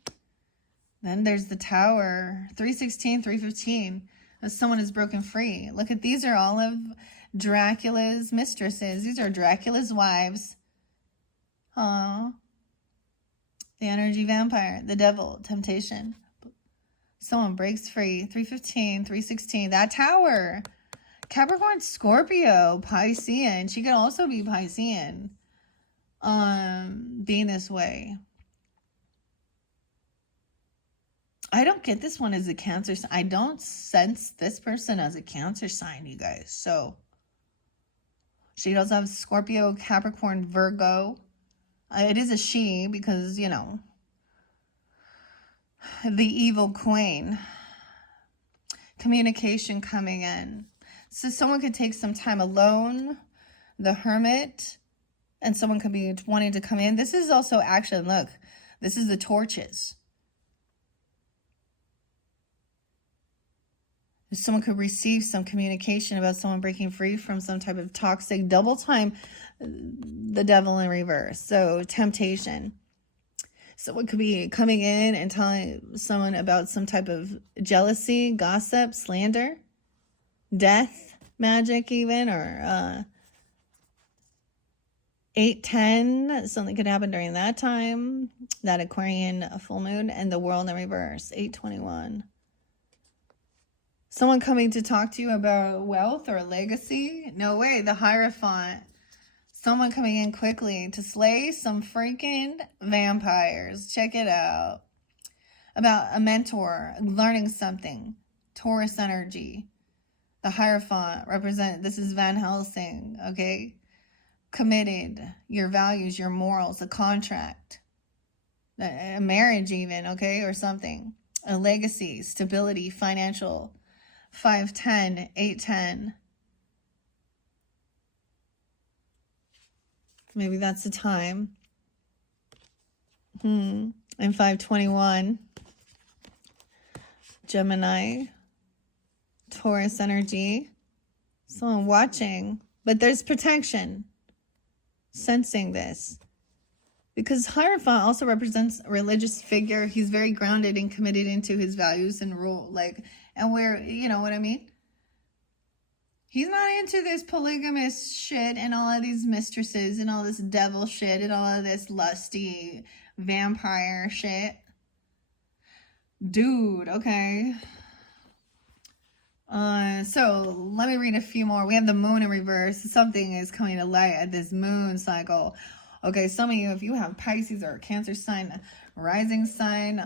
Then there's the Tower, 316, 315. Someone is broken free. Look at, these are all of Dracula's mistresses. These are Dracula's wives. The energy vampire, the devil, temptation. Someone breaks free. 315, 316. That Tower. Capricorn, Scorpio, Piscean. She could also be Piscean. Being this way. I don't get this one as a Cancer sign. I don't sense this person as a Cancer sign, you guys. So she does have Scorpio, Capricorn, Virgo. It is a she because, the evil queen. Communication coming in. So someone could take some time alone. The Hermit. And someone could be wanting to come in. This is also action. Look, this is the torches. Someone could receive some communication about someone breaking free from some type of toxic, double time, the devil in reverse. So temptation. Someone could be coming in and telling someone about some type of jealousy, gossip, slander, death, magic even, or 8-10, something could happen during that time, that Aquarian full moon, and the world in reverse, 8-21. Someone coming to talk to you about wealth or legacy. No way, the Hierophant. Someone coming in quickly to slay some freaking vampires. Check it out. About a mentor, learning something. Taurus energy. The Hierophant this is Van Helsing, okay? Committed, your values, your morals, a contract, a marriage even, okay, or something, a legacy, stability, financial, 5-10, 8-10. Maybe that's the time. And 5-21, Gemini, Taurus energy. Someone watching. But there's protection. Sensing this. Because Hierophant also represents a religious figure. He's very grounded and committed into his values and rule. Like, and where, you know what I mean? He's not into this polygamous shit and all of these mistresses and all this devil shit and all of this lusty vampire shit. Dude, okay. So let me read a few more. We have the moon in reverse. Something is coming to light at this moon cycle. Okay, some of you, if you have Pisces or Cancer sign, rising sign,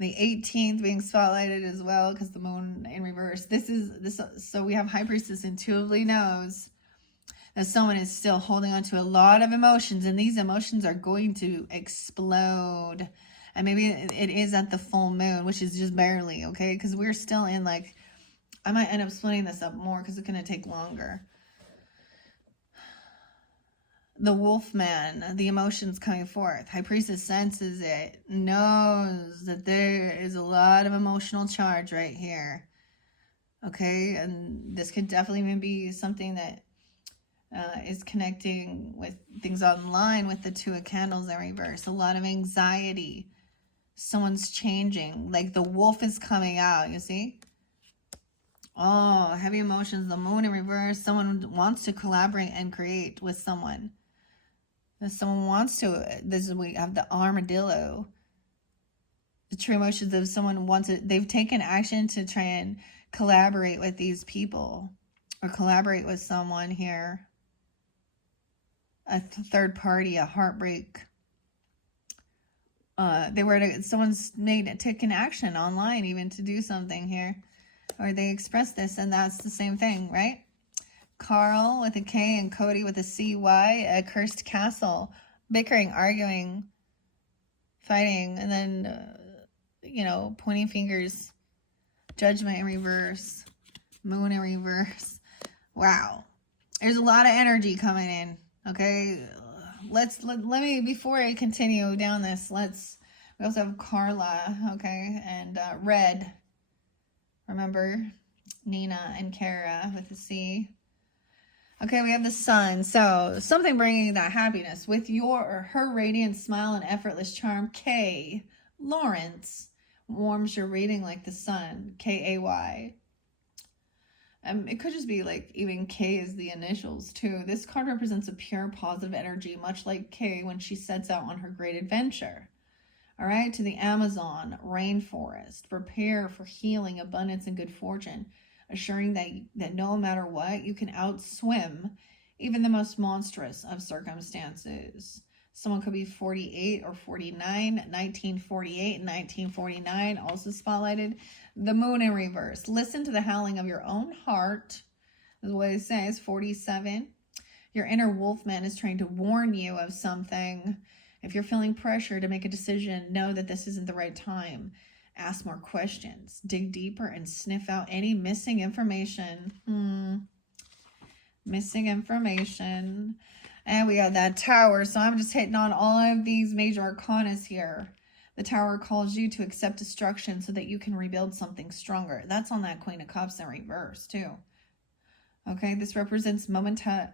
the 18th being spotlighted as well because the moon in reverse. So we have High Priestess intuitively knows that someone is still holding on to a lot of emotions, and these emotions are going to explode. And maybe it is at the full moon, which is just barely, okay? Because we're still in, like, I might end up splitting this up more because it's going to take longer. The Wolfman, the emotions coming forth. High Priestess senses it, knows that there is a lot of emotional charge right here. Okay, and this could definitely be something that is connecting with things online with the Two of Candles in reverse. A lot of anxiety. Someone's changing. Like the wolf is coming out, you see? Oh, heavy emotions. The moon in reverse. Someone wants to collaborate and create with someone. If someone wants to. This is we have the armadillo. The true emotions of someone wants it. They've taken action to try and collaborate with these people. Or collaborate with someone here. A third party, a heartbreak. Someone's taken action online even to do something here. Or they express this, and that's the same thing, right? Carl with a K and Cody with a CY, a cursed castle. Bickering, arguing, fighting, and then, pointing fingers. Judgment in reverse. Moon in reverse. Wow. There's a lot of energy coming in, okay? Let me, before I continue down this, we also have Carla, okay? And Red. Remember? Nina and Kara with a C. Okay, we have the sun. So, something bringing that happiness. With her radiant smile and effortless charm, Kay. Lawrence warms your reading like the sun. K-A-Y. It could just be like even K is the initials too. This card represents a pure positive energy, much like Kay when she sets out on her great adventure. All right, to the Amazon rainforest. Prepare for healing, abundance, and good fortune. Assuring that no matter what, you can outswim even the most monstrous of circumstances. Someone could be 48 or 49, 1948 and 1949, also spotlighted. The moon in reverse. Listen to the howling of your own heart. Is what it says, 47. Your inner wolfman is trying to warn you of something. If you're feeling pressure to make a decision, know that this isn't the right time. Ask more questions, dig deeper, and sniff out any missing information. Missing information. And we got that tower. So I'm just hitting on all of these major arcanas here. The tower calls you to accept destruction so that you can rebuild something stronger. That's on that Queen of Cups in reverse too. Okay, this represents monumental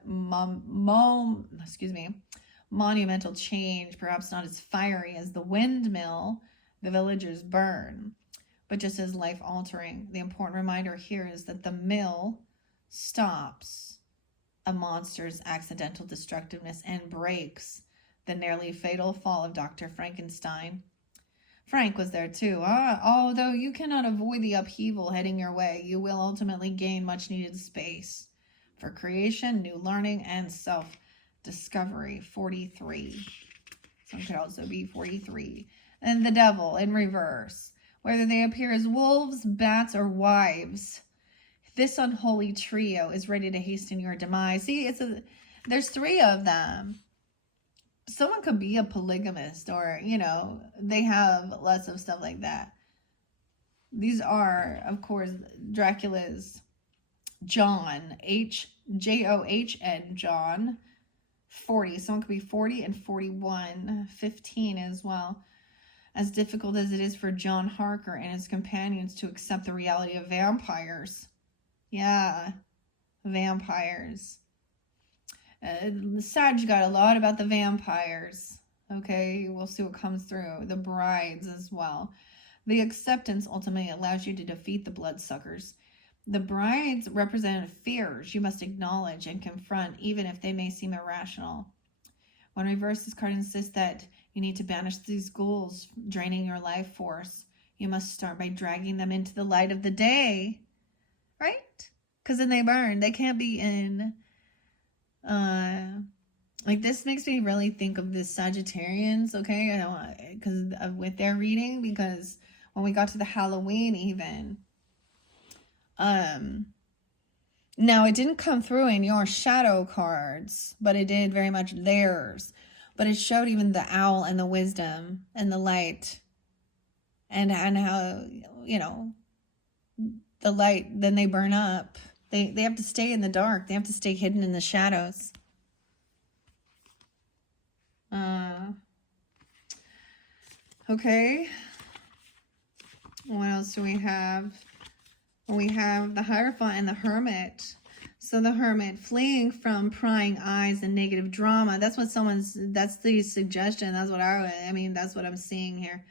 change, perhaps not as fiery as the windmill the villagers burn, but just as life-altering. The important reminder here is that the mill stops a monster's accidental destructiveness and breaks the nearly fatal fall of Dr. Frankenstein. Frank was there too. Although you cannot avoid the upheaval heading your way, you will ultimately gain much-needed space for creation, new learning, and self-discovery. 43. Some could also be 43. And the devil in reverse. Whether they appear as wolves, bats, or wives, this unholy trio is ready to hasten your demise. See, there's three of them. Someone could be a polygamist or, they have lots of stuff like that. These are, of course, Dracula's John, John, John, 40. Someone could be 40 and 41, 15 as well. as difficult as it is for John Harker and his companions to accept the reality of vampires. Yeah, vampires. Sag got a lot about the vampires. Okay, we'll see what comes through. The brides as well. The acceptance ultimately allows you to defeat the bloodsuckers. The brides represent fears you must acknowledge and confront, even if they may seem irrational. When reversed, this card insists that you need to banish these ghouls, draining your life force. You must start by dragging them into the light of the day, right? Because then they burn. They can't be in. Like, this makes me really think of the Sagittarians, okay? Because with their reading, because when we got to the Halloween even, now it didn't come through in your shadow cards, but it did very much theirs. But it showed even the owl and the wisdom and the light, and how, you know, the light, then they burn up. They have to stay in the dark. They have to stay hidden in the shadows. Okay. What else do we have? We have the Hierophant and the Hermit. So the Hermit, fleeing from prying eyes and negative drama. That's what that's the suggestion. That's what that's what I'm seeing here.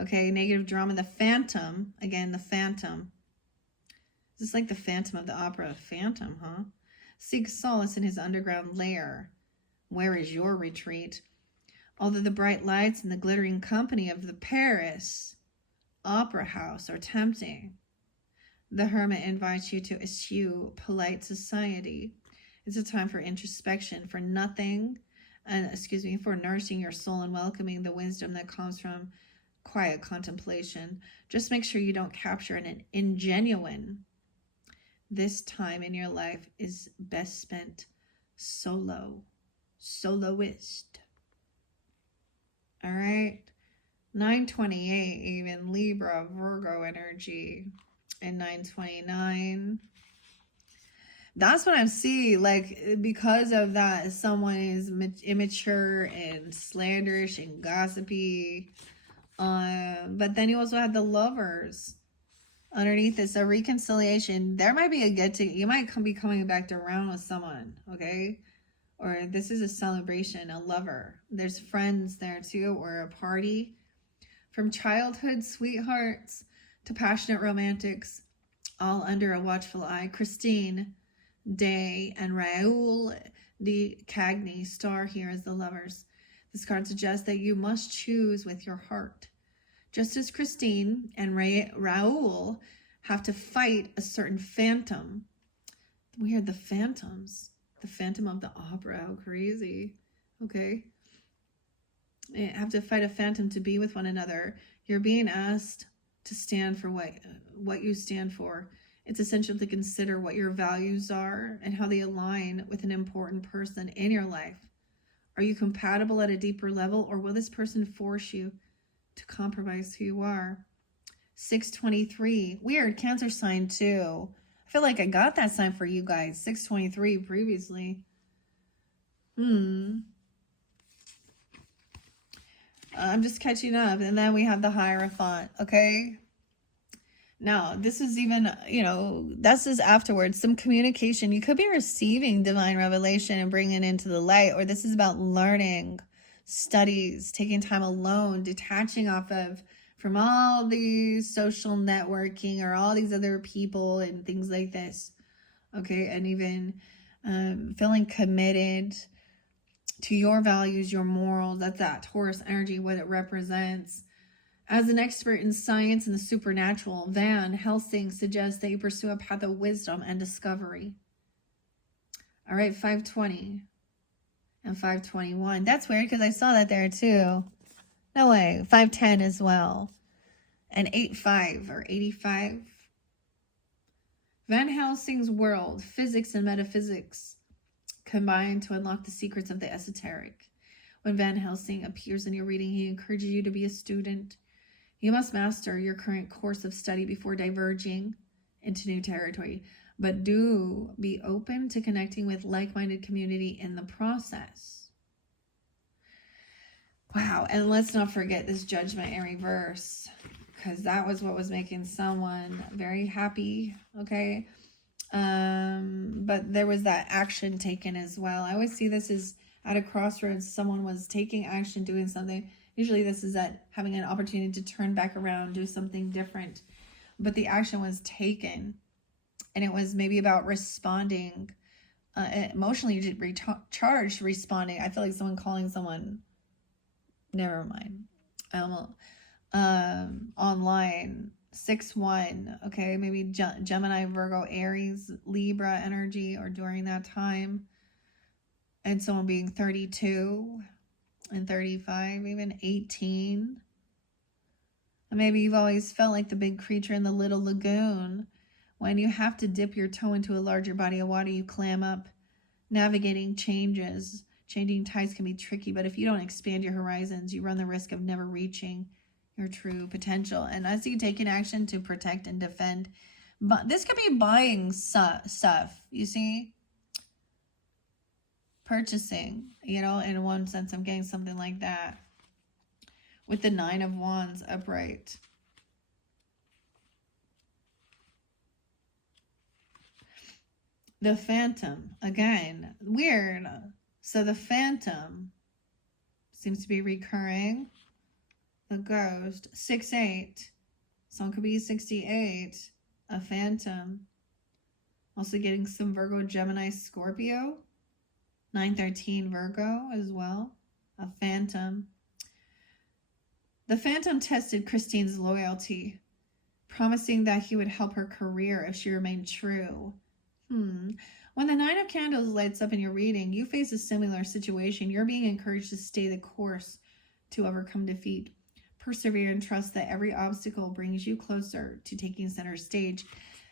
Okay, negative drama. The Phantom, again, the Phantom. This is like the Phantom of the Opera. Phantom, huh? Seeks solace in his underground lair. Where is your retreat? Although the bright lights and the glittering company of the Paris Opera House are tempting, the Hermit invites you to eschew polite society. It's a time for introspection, for nourishing your soul and welcoming the wisdom that comes from quiet contemplation. Just make sure you don't capture an ingenuine. This time in your life is best spent soloist. All right. 928, even Libra, Virgo energy. And 929. That's what I see. Like, because of that, someone is immature and slanderish and gossipy. But then you also have the Lovers. Underneath this, a reconciliation. There might be you might be coming back around with someone, okay? Or this is a celebration, a lover. There's friends there too, or a party. From childhood sweethearts to passionate romantics, all under a watchful eye. Christine Day and Raoul de Cagny star here as the Lovers. This card suggests that you must choose with your heart. Just as Christine and Raoul have to fight a certain phantom. Weird, the phantoms. The Phantom of the Opera, how crazy. Okay. They have to fight a phantom to be with one another. You're being asked to stand for what you stand for. It's essential to consider what your values are and how they align with an important person in your life. Are you compatible at a deeper level, or will this person force you to compromise who you are? 623. Weird, Cancer sign too. I feel like I got that sign for you guys. 623 previously. I'm just catching up. And then we have the Hierophant, okay? Now, this is even, this is afterwards. Some communication. You could be receiving divine revelation and bringing it into the light, or this is about learning, studies, taking time alone, detaching from all these social networking or all these other people and things like this, okay? And even feeling committed to your values, your morals. That's that Taurus energy, what it represents. As an expert in science and the supernatural, Van Helsing suggests that you pursue a path of wisdom and discovery. All right, 520 and 521. That's weird because I saw that there too. No way. 510 as well. And 85 or 85. Van Helsing's world, physics and metaphysics, combine to unlock the secrets of the esoteric. When Van Helsing appears in your reading, he encourages you to be a student. You must master your current course of study before diverging into new territory. But do be open to connecting with like-minded community in the process. Wow. And let's not forget this Judgment in reverse, because that was what was making someone very happy. Okay. But there was that action taken as well. I always see this as at a crossroads, someone was taking action, doing something. Usually this is at having an opportunity to turn back around, do something different. But the action was taken, and it was maybe about responding, emotionally recharged, responding. I feel like someone calling someone, never mind, online. 6-1, okay, maybe Gemini, Virgo, Aries, Libra energy, or during that time. And someone being 32 and 35, even 18. And maybe you've always felt like the big creature in the little lagoon. When you have to dip your toe into a larger body of water, you clam up. Navigating changes, changing tides can be tricky, but if you don't expand your horizons, you run the risk of never reaching your true potential. And I see taking action to protect and defend. But this could be buying stuff, you see? Purchasing, you know, in one sense, I'm getting something like that. With the 9 of Wands upright. The Phantom, again, weird. So the Phantom seems to be recurring. The Ghost, 6-8. Someone could be 68. A Phantom. Also getting some Virgo, Gemini, Scorpio. 9-13 Virgo as well. A Phantom. The Phantom tested Christine's loyalty, promising that he would help her career if she remained true. When the 9 of Candles lights up in your reading, you face a similar situation. You're being encouraged to stay the course to overcome defeat. Persevere and trust that every obstacle brings you closer to taking center stage.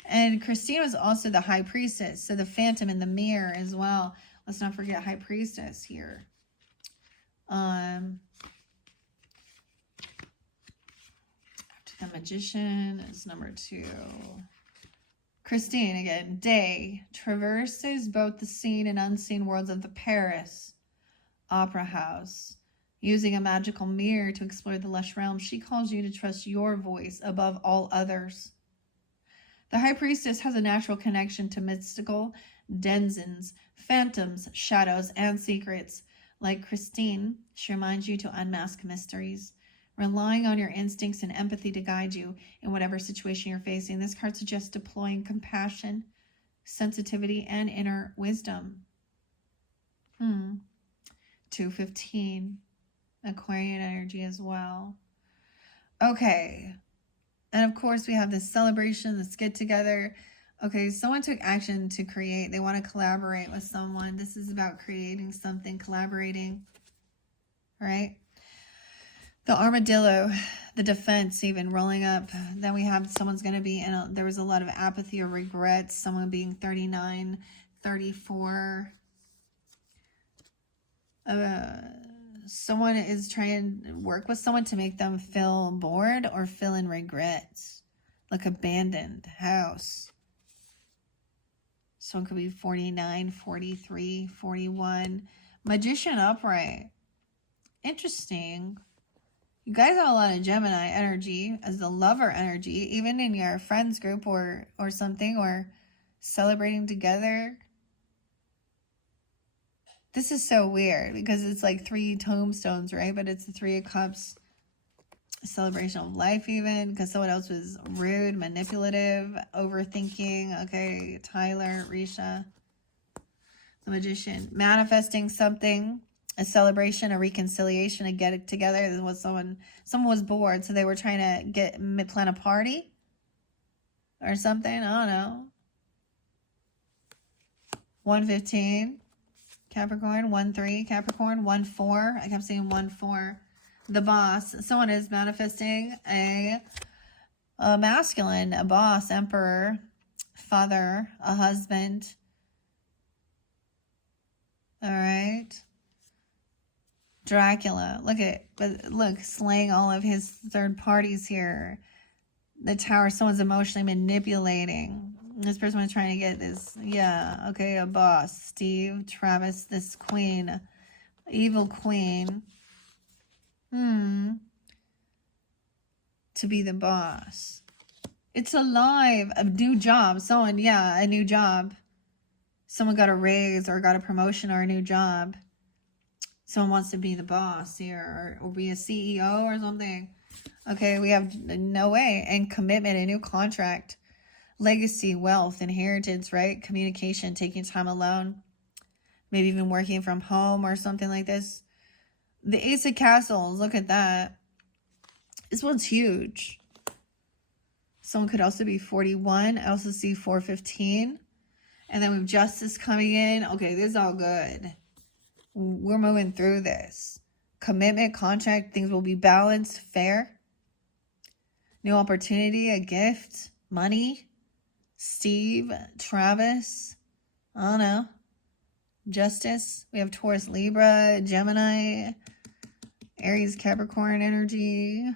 And Christine was also the High Priestess, so the Phantom in the mirror as well. Let's not forget High Priestess here. After the Magician is number 2. Christine, again, day, traverses both the seen and unseen worlds of the Paris Opera House. Using a magical mirror to explore the lush realm, she calls you to trust your voice above all others. The High Priestess has a natural connection to mystical denizens, phantoms, shadows, and secrets. Like Christine, she reminds you to unmask mysteries, relying on your instincts and empathy to guide you in whatever situation you're facing. This card suggests deploying compassion, sensitivity, and inner wisdom. 2-15. Aquarian energy as well. Okay. And of course, we have this celebration, this get together. Okay, someone took action to create. They want to collaborate with someone. This is about creating something, collaborating. All right. The armadillo, the defense even rolling up. Then we have someone's going to be, and there was a lot of apathy or regret. Someone being 39, 34. Someone is trying to work with someone to make them feel bored or feel in regrets. Like abandoned house. Someone could be 49, 43, 41. Magician upright. Interesting. You guys have a lot of Gemini energy as the lover energy, even in your friends group or something, or celebrating together. This is so weird because it's like 3 tombstones, right? But it's the 3 of Cups, a celebration of life even, because someone else was rude, manipulative, overthinking. Okay, Tyler, Risha, the Magician. Manifesting something. A celebration, a reconciliation, a get it together. This was someone was bored, so they were trying to plan a party or something. I don't know. 1-15, Capricorn. 1-3, Capricorn. 1-4. I kept saying 1-4. The boss. Someone is manifesting a masculine, a boss, emperor, father, a husband. All right. Dracula, look, slaying all of his third parties here. The Tower, someone's emotionally manipulating. This person was trying to get this, yeah, okay, a boss. Steve, Travis, this queen, evil queen. To be the boss. It's alive. A new job. Someone, yeah, a new job. Someone got a raise or got a promotion or a new job. Someone wants to be the boss here or be a CEO or something. Okay, we have no way. And commitment, a new contract, legacy, wealth, inheritance, right? Communication, taking time alone. Maybe even working from home or something like this. The Ace of Castles, look at that. This one's huge. Someone could also be 41. I also see 415. And then we have justice coming in. Okay, this is all good. We're moving through this. Commitment, contract, things will be balanced, fair. New opportunity, a gift, money. Steve, Travis, I don't know. Justice. We have Taurus, Libra, Gemini, Aries, Capricorn energy.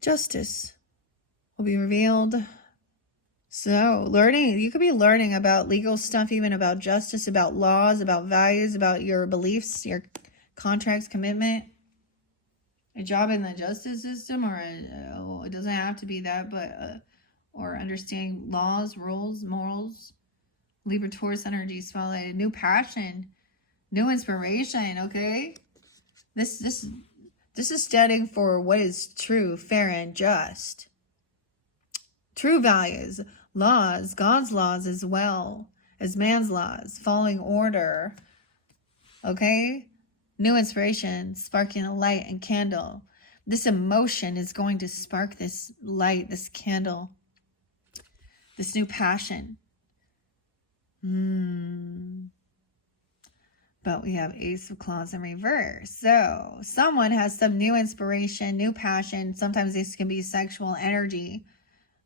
Justice will be revealed. So, learning. You could be learning about legal stuff, even about justice, about laws, about values, about your beliefs, your contracts, commitment. A job in the justice system, or it doesn't have to be that, but or understanding laws, rules, morals. Libra, Taurus energy spotlighted. New passion, new inspiration. Okay, this is standing for what is true, fair, and just. True values, laws, God's laws as well as man's laws, following order. Okay, new inspiration, sparking a light and candle. This emotion is going to spark this light, this candle, this new passion. But we have Ace of Claws in reverse. So someone has some new inspiration, new passion. Sometimes this can be sexual energy.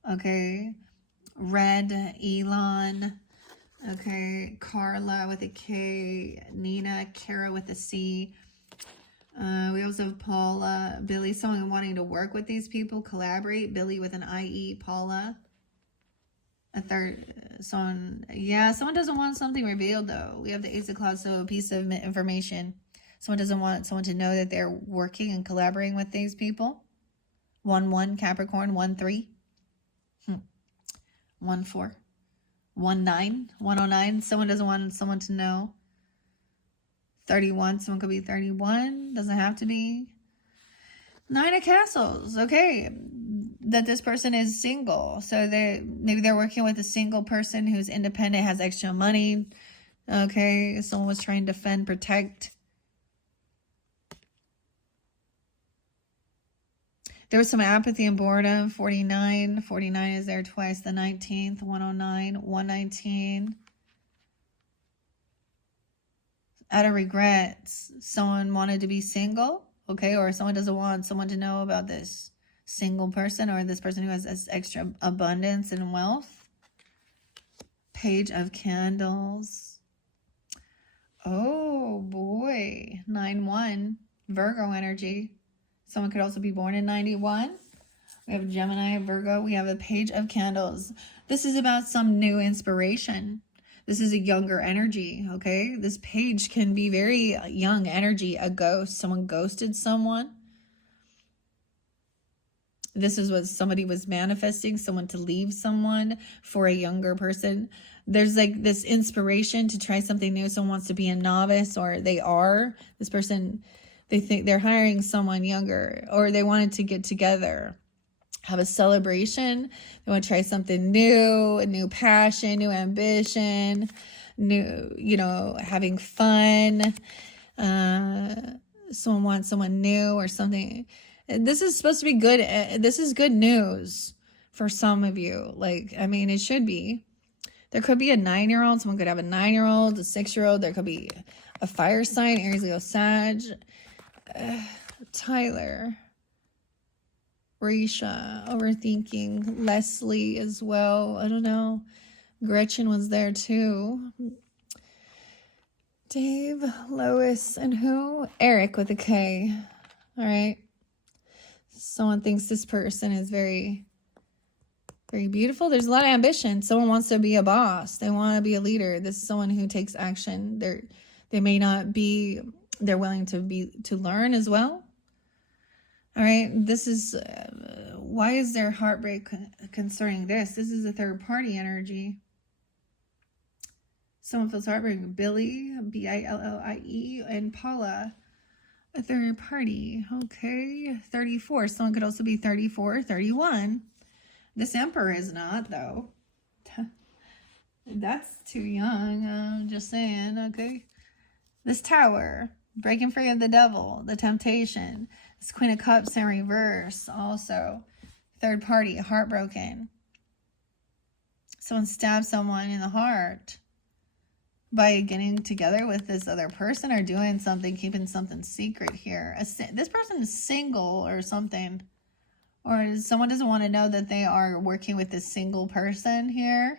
Okay. Red, Elon. Okay. Carla with a K. Nina, Kara with a C. We also have Paula, Billy, someone wanting to work with these people, collaborate. Billy with an IE, Paula. A third, someone doesn't want something revealed though. We have the Ace of Claws, so a piece of information. Someone doesn't want someone to know that they're working and collaborating with these people. 1-1 Capricorn, 1-3. 1-4. 1-9. 109. Someone doesn't want someone to know. 31. Someone could be 31. Doesn't have to be. 9 of Castles. Okay. That this person is single. So maybe they're working with a single person who's independent, has extra money. Okay. Someone was trying to defend, protect. There was some apathy and boredom. 49. 49 is there twice. The 19th. 109. 119. Out of regrets. Someone wanted to be single. Okay. Or someone doesn't want someone to know about this single person, or this person who has this extra abundance and wealth. Page of Candles. Oh boy. 9-1. Virgo energy. Someone could also be born in 91. We have Gemini, Virgo. We have a Page of Candles. This is about some new inspiration. This is a younger energy, okay? This page can be very young energy, a ghost. Someone ghosted someone. This is what somebody was manifesting, someone to leave someone for a younger person. There's like this inspiration to try something new. Someone wants to be a novice, or this person, they think they're hiring someone younger, or they wanted to get together, have a celebration. They want to try something new, a new passion, new ambition, new, having fun. Someone wants someone new or something. This is supposed to be good. This is good news for some of you. It should be. There could be a 9-year-old. Someone could have a 9-year-old, a 6-year-old. There could be a fire sign, Aries, Leo, Sag. Tyler. Risha, overthinking. Leslie as well. I don't know. Gretchen was there too. Dave, Lois, and who? Eric with a K. All right. Someone thinks this person is very, very beautiful. There's a lot of ambition. Someone wants to be a boss. They want to be a leader. This is someone who takes action. They may not be They're willing to learn as well. All right, this is, why is there heartbreak concerning this? This is a third party energy. Someone feels heartbreak. Billy, Billie, and Paula, a third party. Okay, 34. Someone could also be 34, 31. This Emperor is not, though. That's too young. I'm just saying, okay. This Tower, breaking free of the devil, the temptation. This Queen of Cups in reverse, also. Third party, heartbroken. Someone stabbed someone in the heart by getting together with this other person or doing something, keeping something secret here. This person is single or something. Or someone doesn't want to know that they are working with this single person here.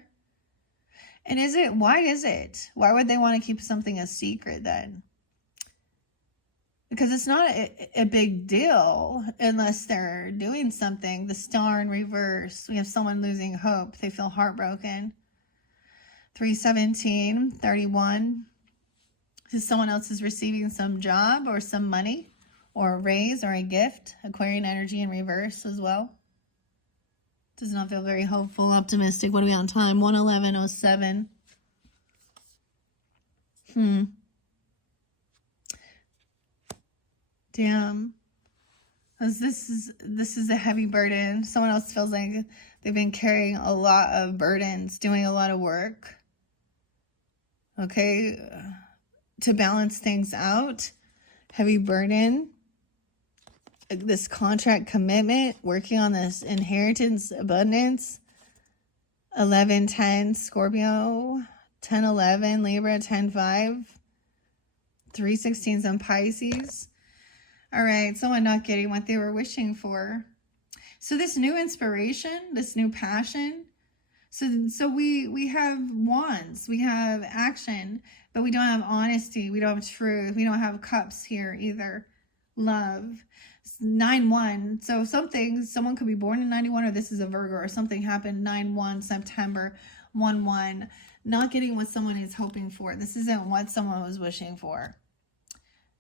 And why is it? Why would they want to keep something a secret then? Because it's not a big deal unless they're doing something. The Star in reverse. We have someone losing hope. They feel heartbroken. 317, 31. Someone else is receiving some job or some money or a raise or a gift. Aquarian energy in reverse as well. Does not feel very hopeful, optimistic. What are we on time? 1:11:07. Damn. This is a heavy burden. Someone else feels like they've been carrying a lot of burdens, doing a lot of work. Okay, to balance things out. Heavy burden. This contract commitment, working on this inheritance abundance. 11:10 Scorpio, 10:11 Libra, 10:5, 3:16 on Pisces. All right, someone not getting what they were wishing for. So this new inspiration, this new passion. So we have wands, we have action, but we don't have honesty, we don't have truth, we don't have cups here either. Love. 9/1. So someone could be born in 91, or this is a Virgo, or something happened 9/1 September 1/1. Not getting what someone is hoping for. This isn't what someone was wishing for.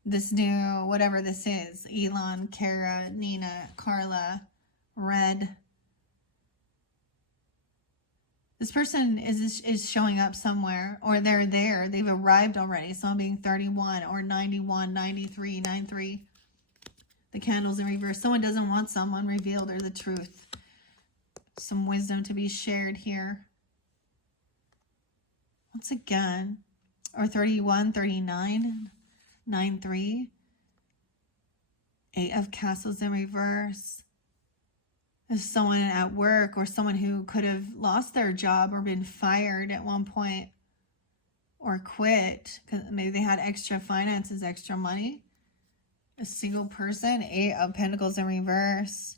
This new, whatever this is, Elon, Kara, Nina, Carla, Red. This person is showing up somewhere, or they're there. They've arrived already. Someone being 31 or 91, 93, 93. The candles in reverse. Someone doesn't want someone revealed or the truth. Some wisdom to be shared here. Once again, or 31, 39, 9-3. 8 of Castles in reverse. There's someone at work or someone who could have lost their job or been fired at one point or quit because maybe they had extra finances, extra money. A single person. 8 of Pentacles in reverse.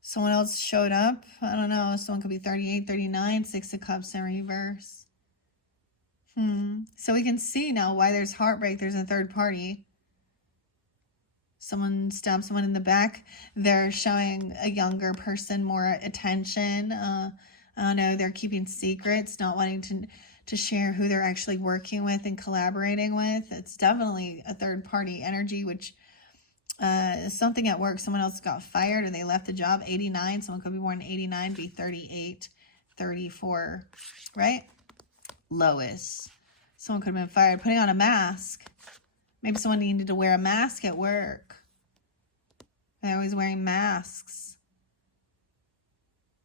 Someone else showed up. I don't know. Someone could be 38, 39, 6 of Cups in reverse. So we can see now why there's heartbreak. There's a third party. Someone stabbed someone in the back. They're showing a younger person more attention. I don't know. They're keeping secrets, not wanting to share who they're actually working with and collaborating with. It's definitely a third party energy, which something at work. Someone else got fired or they left the job. 89. Someone could be born in 89, be 38, 34, right? Lois. Someone could have been fired. Putting on a mask. Maybe someone needed to wear a mask at work. They're always wearing masks.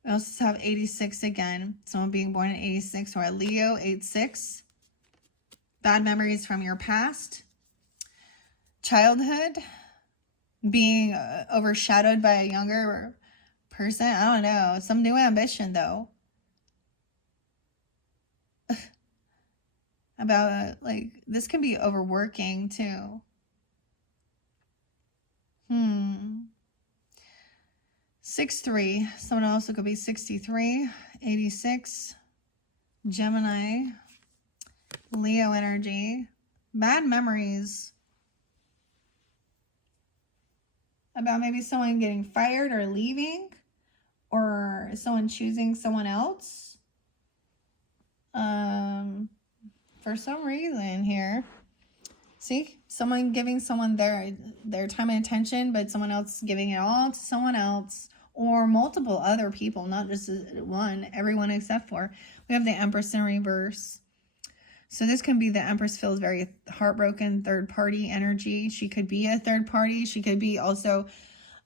We also have 86 again. Someone being born in 86 or a Leo, 8-6. Bad memories from your past. Childhood. Being overshadowed by a younger person. I don't know. Some new ambition though. About like this can be overworking too. 6-3. Someone also could be 63, 86. Gemini. Leo energy. Bad memories. About maybe someone getting fired or leaving. Or someone choosing someone else. For some reason here. See, someone giving someone their time and attention, but someone else giving it all to someone else or multiple other people, not just one, everyone except for. We have the Empress in reverse. So this can be the Empress feels very heartbroken, third party energy. She could be a third party. She could be also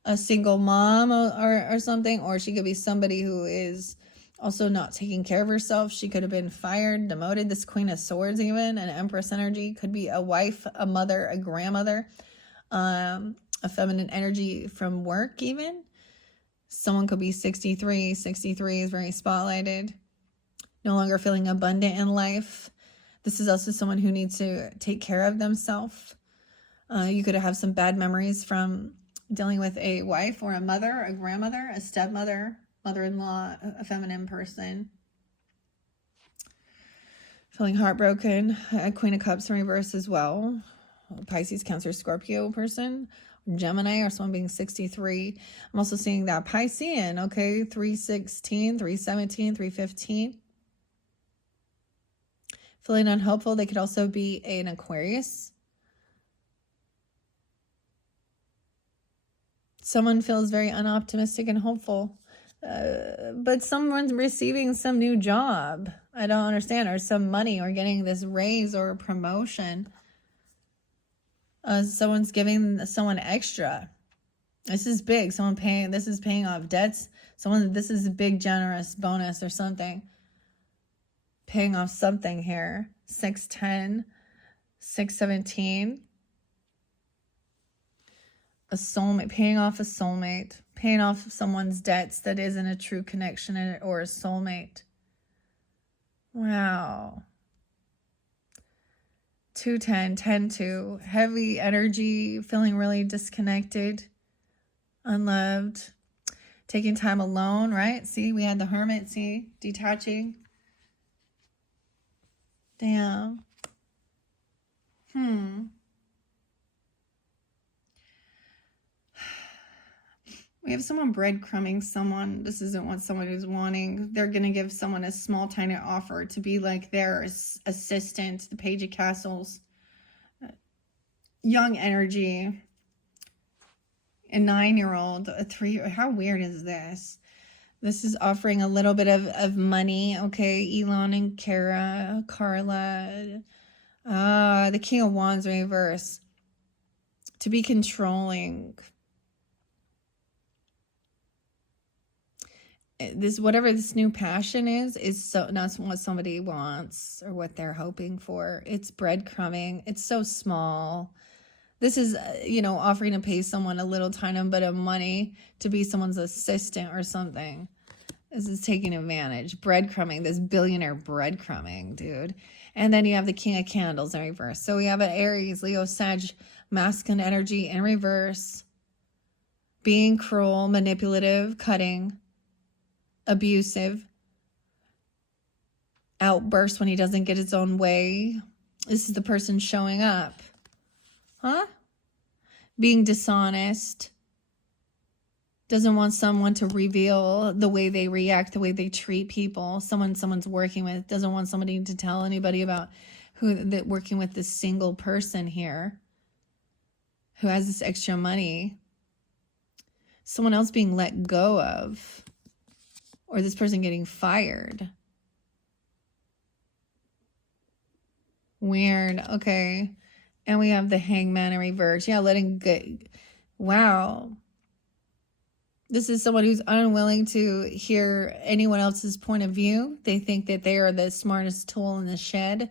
a single mom or something, or she could be somebody who is also not taking care of herself. She could have been fired, demoted. This Queen of Swords, even an Empress energy, could be a wife, a mother, a grandmother, a feminine energy from work even. Someone could be 63. 63 is very spotlighted. No longer feeling abundant in life. This is also someone who needs to take care of themselves. You could have some bad memories from dealing with a wife or a mother, a grandmother, a stepmother, mother-in-law, a feminine person. Feeling heartbroken. A Queen of Cups in reverse as well. Pisces, Cancer, Scorpio person. Gemini or someone being 63. I'm also seeing that Piscean, okay? 316, 317, 315. Feeling unhopeful. They could also be an Aquarius. Someone feels very unoptimistic and hopeful. But someone's receiving some new job. I don't understand. Or some money or getting this raise or promotion. Someone's giving someone extra. This is big. This is paying off debts. This is a big generous bonus or something. Paying off something here. 610, 617. A soulmate, paying off a soulmate, paying off someone's debts that isn't a true connection or a soulmate. Wow. 210, 10-2, heavy energy, feeling really disconnected, unloved, taking time alone, right? See, we had the Hermit, see, detaching. Damn. We have someone breadcrumbing someone. This isn't what someone is wanting. They're going to give someone a small, tiny offer to be like their assistant, the Page of Castles. Young energy. A 9-year-old, a 3. How weird is this? This is offering a little bit of money. Okay, Elon and Carla. The King of Wands reverse. To be controlling. Whatever this new passion is so not what somebody wants or what they're hoping for. It's breadcrumbing. It's so small. This is, offering to pay someone a little tiny bit of money to be someone's assistant or something. This is taking advantage. Breadcrumbing, this billionaire breadcrumbing, dude. And then you have the King of Candles in reverse. So we have an Aries, Leo, Sag, masculine energy in reverse. Being cruel, manipulative, cutting, abusive, outburst when he doesn't get his own way. This is the person showing up. Huh? Being dishonest. Doesn't want someone to reveal the way they react, the way they treat people. Someone's working with. Doesn't want somebody to tell anybody about working with this single person here who has this extra money. Someone else being let go of. Or this person getting fired. Weird. Okay. And we have the Hangman in reverse. Yeah, letting go. Wow. This is someone who's unwilling to hear anyone else's point of view. They think that they are the smartest tool in the shed.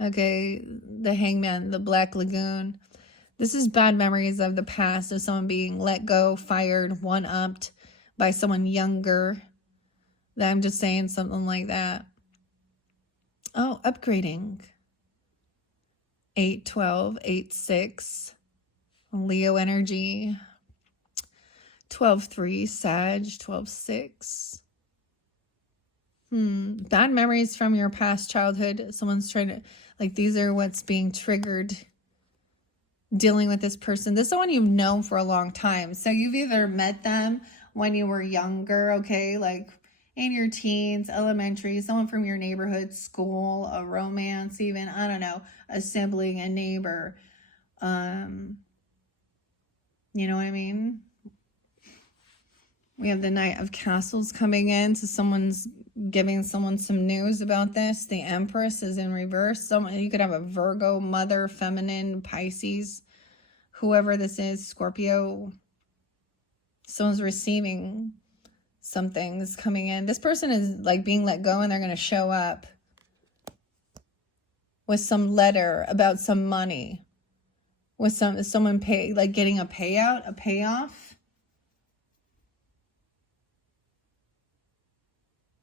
Okay. The Hangman, the Black Lagoon. This is bad memories of the past of someone being let go, fired, one-upped by someone younger. I'm just saying something like that. Oh, upgrading. 8-12, 8-6. Leo energy. 12-3, Sag, 12-6. Bad memories from your past childhood. Someone's trying to, these are what's being triggered. Dealing with this person. This is someone you've known for a long time. So you've either met them when you were younger, okay, in your teens, elementary, someone from your neighborhood, school, a romance even, I don't know, a sibling, a neighbor. You know what I mean? We have the Knight of Castles coming in, so someone's giving someone some news about this. The Empress is in reverse. You could have a Virgo, Mother, Feminine, Pisces, whoever this is, Scorpio. Someone's receiving something that's coming in. This person is like being let go, and they're going to show up with some letter about some money, with someone getting a payout, a payoff,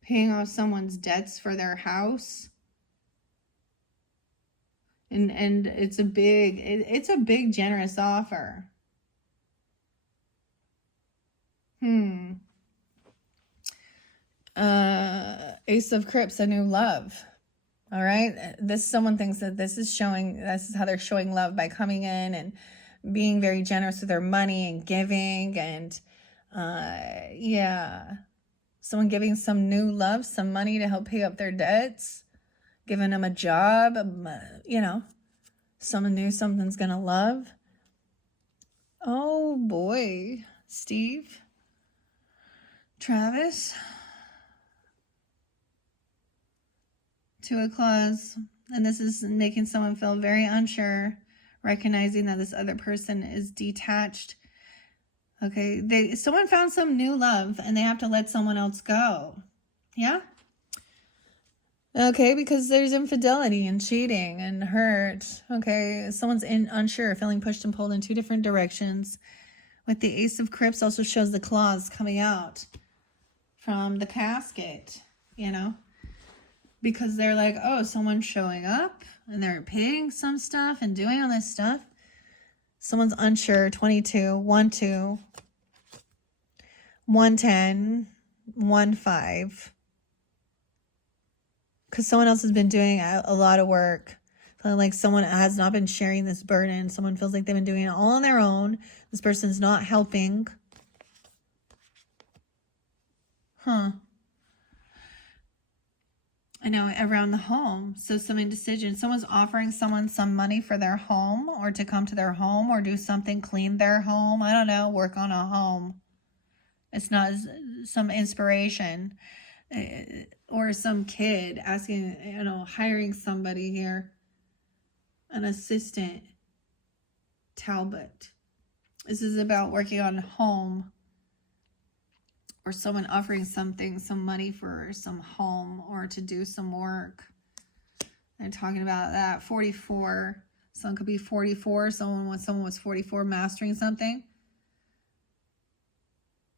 paying off someone's debts for their house. And it's a big generous offer. Ace of Crips, a new love. All right. Someone thinks that this is how they're showing love, by coming in and being very generous with their money and giving. And someone giving some new love, some money to help pay up their debts, giving them a job, someone new, something's going to love. Oh boy, Steve, Travis. 2 of Claws, and this is making someone feel very unsure, recognizing that this other person is detached. Okay, someone found some new love, and they have to let someone else go. Yeah? Okay, because there's infidelity and cheating and hurt. Okay, someone's unsure, feeling pushed and pulled in 2 different directions. With the Ace of Crips also shows the claws coming out from the casket, because they're like, oh, someone's showing up and they're paying some stuff and doing all this stuff. Someone's unsure. 22, 1, 2, 1, 10, 1, 5. Because someone else has been doing a lot of work. Feeling like someone has not been sharing this burden. Someone feels like they've been doing it all on their own. This person's not helping. I know, around the home. So some indecision. Someone's offering someone some money for their home, or to come to their home, or do something, clean their home. I don't know, work on a home. It's not some inspiration. Or some kid asking, hiring somebody here. An assistant. Talbot. This is about working on home. Or someone offering some money for some home, or to do some work. They're talking about that. 44. Someone could be 44. Someone was 44 mastering something.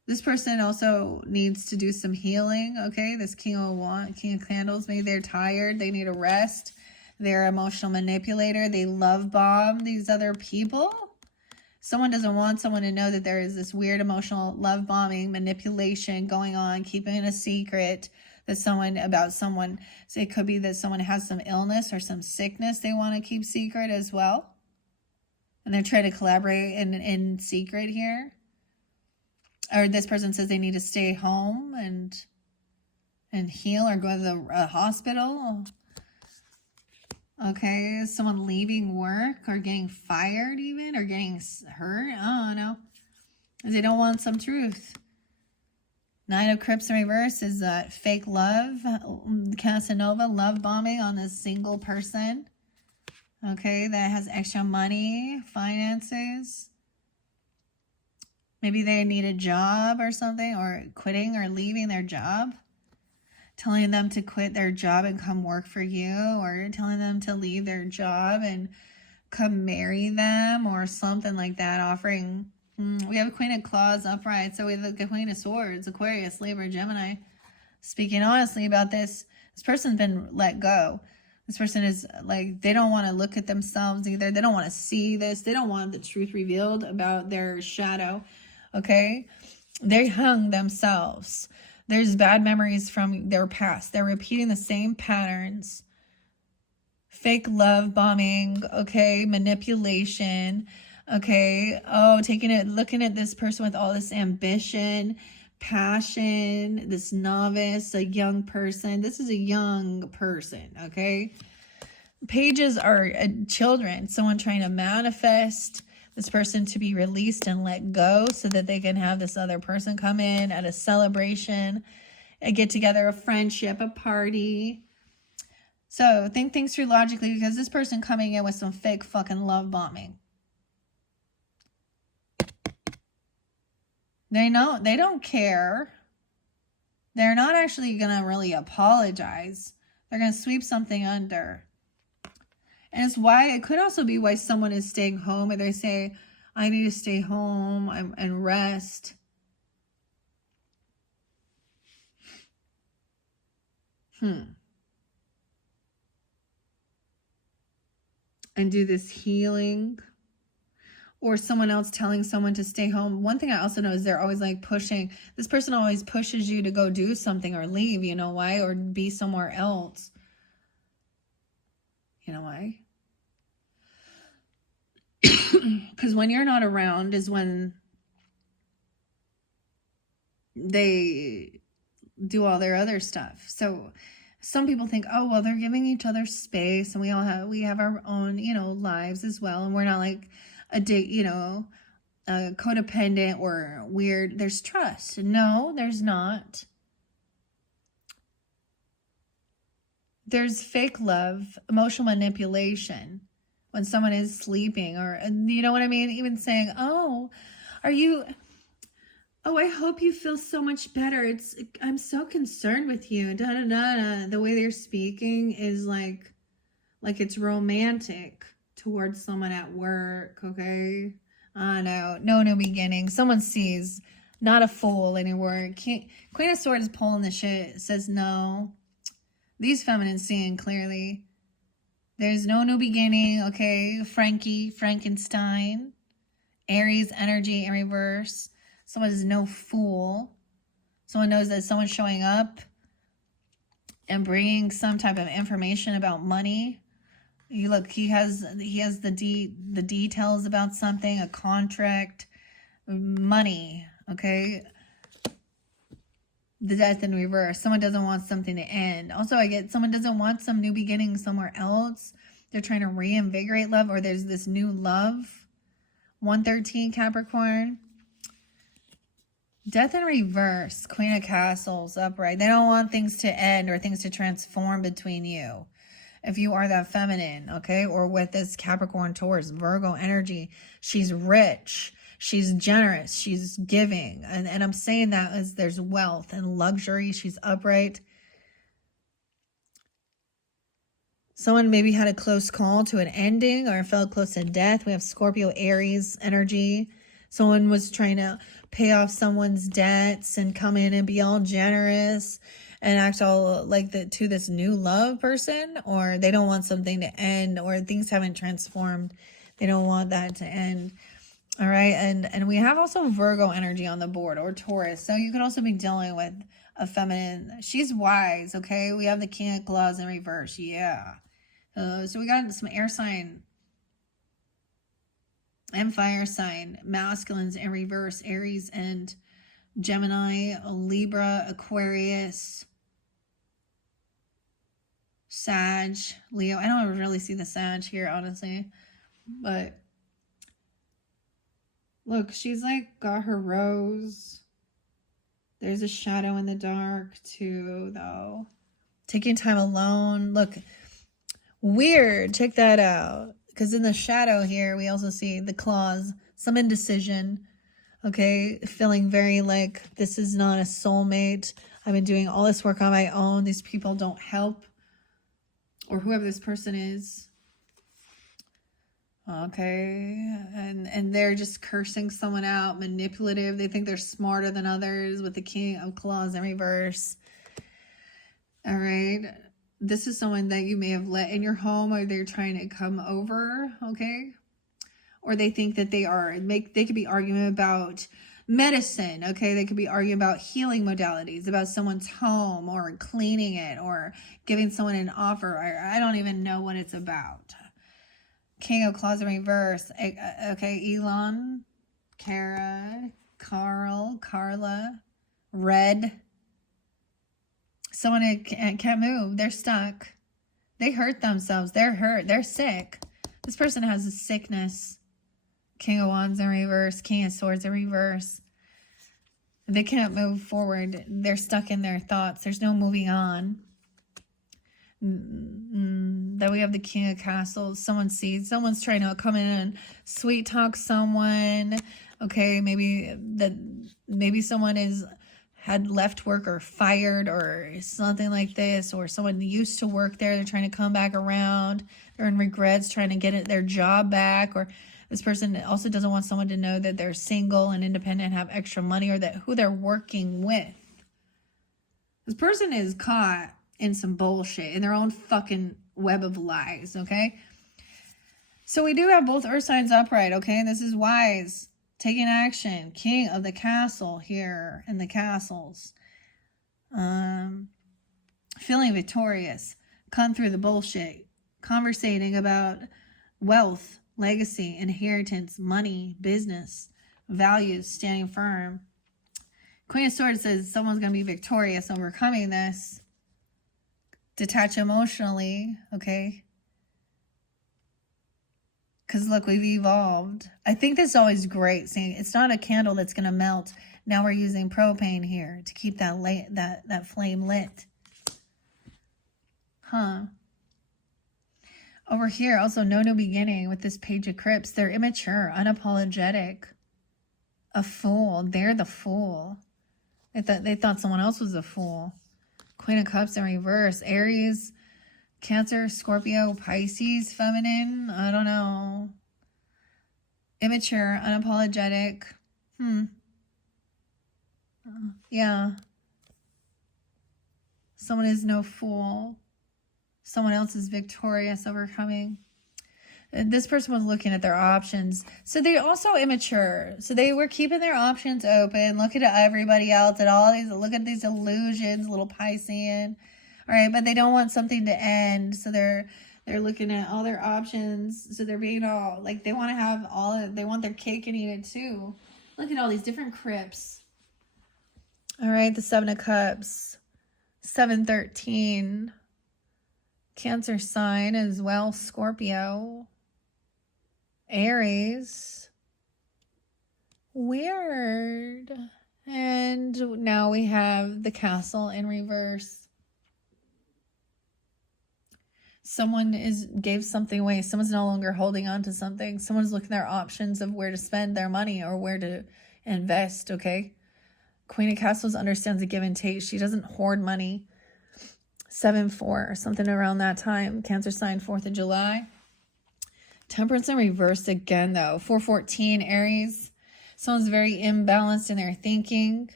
This person also needs to do some healing. Okay, this King of Candles. Maybe they're tired. They need a rest. They're an emotional manipulator. They love bomb these other people. Someone doesn't want someone to know that there is this weird emotional love bombing, manipulation going on, keeping it a secret about someone. So it could be that someone has some illness or some sickness they want to keep secret as well. And they're trying to collaborate in secret here. Or this person says they need to stay home and heal, or go to the hospital. Okay, someone leaving work, or getting fired even, or getting hurt. I don't know. They don't want some truth. 9 of Crips in reverse is fake love. Casanova, love bombing on this single person. Okay, that has extra money, finances. Maybe they need a job or something, or quitting or leaving their job. Telling them to quit their job and come work for you, or telling them to leave their job and come marry them, or something like that. Offering, we have a Queen of Claws upright, so we have the Queen of Swords, Aquarius, Libra, Gemini. Speaking honestly about this person's been let go. This person is like, they don't want to look at themselves either. They don't want to see this. They don't want the truth revealed about their shadow. Okay, they hung themselves. There's bad memories from their past. They're repeating the same patterns. Fake love bombing, okay, manipulation, okay. Oh, looking at this person with all this ambition, passion, this novice, a young person. This is a young person, okay? Pages are children, someone trying to manifest this person to be released and let go so that they can have this other person come in at a celebration, a get together, a friendship, a party. So think things through logically, because this person coming in with some fake fucking love bombing. They don't care. They're not actually going to really apologize. They're going to sweep something under. And it's why, it could also be why someone is staying home, and they say, I need to stay home and rest. And do this healing. Or someone else telling someone to stay home. One thing I also know is they're always like pushing. This person always pushes you to go do something or leave. You know why? Or be somewhere else. You know why? Because when you're not around is when they do all their other stuff. So some people think, oh, well, they're giving each other space, and we have our own, lives as well. And we're not like codependent or weird. There's trust. No, there's not. There's fake love, emotional manipulation when someone is sleeping, or you know what I mean? Even saying, oh, I hope you feel so much better. I'm so concerned with you. Da, da, da, da. The way they're speaking is like it's romantic towards someone at work, okay? No new beginning. Someone sees, not a fool anymore. Queen of Swords is pulling the shit, says no. These feminines seeing clearly. There's no new beginning, okay? Frankenstein. Aries energy in reverse. Someone is no fool. Someone knows that someone's showing up and bringing some type of information about money. You look, he has the details about something, a contract, money, okay? The Death in reverse. Someone doesn't want something to end. Also, I get someone doesn't want some new beginning somewhere else. They're trying to reinvigorate love, or there's this new love. 113 Capricorn. Death in reverse. Queen of Castles upright. They don't want things to end or things to transform between you. If you are that feminine, okay? Or with this Capricorn, Taurus, Virgo energy, she's rich. She's generous. She's giving. And I'm saying that as there's wealth and luxury. She's upright. Someone maybe had a close call to an ending or felt close to death. We have Scorpio, Aries energy. Someone was trying to pay off someone's debts and come in and be all generous and act all like to this new love person, or they don't want something to end, or things haven't transformed. They don't want that to end. All right. And we have also Virgo energy on the board, or Taurus. So you could also be dealing with a feminine. She's wise. Okay. We have the King of Claws in reverse. Yeah. So we got some air sign and fire sign masculines in reverse, Aries and Gemini, Libra, Aquarius, Sag, Leo. I don't really see the Sag here, honestly, but look, she's like got her rose. There's a shadow in the dark too, though. Taking time alone. Look, weird. Check that out. Because in the shadow here, we also see the claws, some indecision. Okay, feeling very like this is not a soulmate. I've been doing all this work on my own. These people don't help. Or whoever this person is. Okay, and they're just cursing someone out, manipulative. They think they're smarter than others with the King of Claws in reverse. All right. This is someone that you may have let in your home, or they're trying to come over, okay? Or they think that they could be arguing about medicine, okay? They could be arguing about healing modalities, about someone's home, or cleaning it, or giving someone an offer. I don't even know what it's about. King of Claws in reverse. Okay, Elon, Kara, Carl, Carla, red. Someone who can't move. They're stuck. They hurt themselves. They're hurt. They're sick. This person has a sickness. King of Wands in reverse. King of Swords in reverse. They can't move forward. They're stuck in their thoughts. There's no moving on. Then we have the King of Castles. Someone's trying to come in and sweet talk someone. Okay, maybe someone had left work or fired or something like this, or someone used to work there. They're trying to come back around. They're in regrets, trying to get their job back, or this person also doesn't want someone to know that they're single and independent, have extra money, or that who they're working with. This person is caught in some bullshit, in their own fucking web of lies, okay? So we do have both earth signs upright, okay? This is wise. Taking action. King of the castle here in the castles. Feeling victorious. Come through the bullshit. Conversating about wealth, legacy, inheritance, money, business, values, standing firm. Queen of Swords says someone's going to be victorious, overcoming this. Detach emotionally, okay? Because look, we've evolved. I think this is always great. Saying it's not a candle that's going to melt. Now we're using propane here to keep that flame lit. Huh. Over here, also no new beginning with this Page of Crypts. They're immature, unapologetic. A fool. They're the fool. They thought someone else was a fool. Queen of Cups in reverse. Aries, Cancer, Scorpio, Pisces, feminine. I don't know. Immature, unapologetic. Yeah. Someone is no fool. Someone else is victorious, overcoming. This person was looking at their options. So they're also immature. So they were keeping their options open, looking at everybody else and all these, look at these illusions, little Piscean. All right, but they don't want something to end. So they're looking at all their options. So they're being all, like, they want to have they want their cake and eat it too. Look at all these different crypts. All right, the Seven of Cups. 713. Cancer sign as well, Scorpio. Aries. Weird. And now we have the Castle in reverse. Someone gave something away. Someone's no longer holding on to something. Someone's looking at their options of where to spend their money or where to invest, okay? Queen of Castles understands the give and take. She doesn't hoard money. 7-4 or something around that time. Cancer sign, 4th of July. Temperance in reverse again, though. 414, Aries. Someone's very imbalanced in their thinking.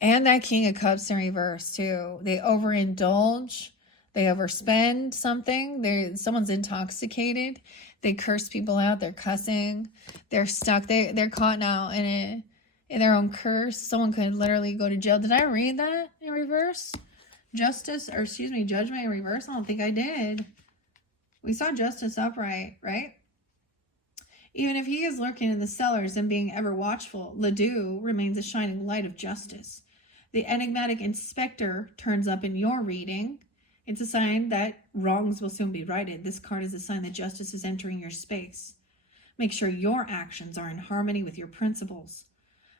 And that King of Cups in reverse, too. They overindulge. They overspend something. Someone's intoxicated. They curse people out. They're cussing. They're stuck. They're caught now in their own curse. Someone could literally go to jail. Did I read that in reverse? Judgment in reverse? I don't think I did. We saw justice upright, right? Even if he is lurking in the cellars and being ever watchful, Ledoux remains a shining light of justice. The enigmatic inspector turns up in your reading. It's a sign that wrongs will soon be righted. This card is a sign that justice is entering your space. Make sure your actions are in harmony with your principles.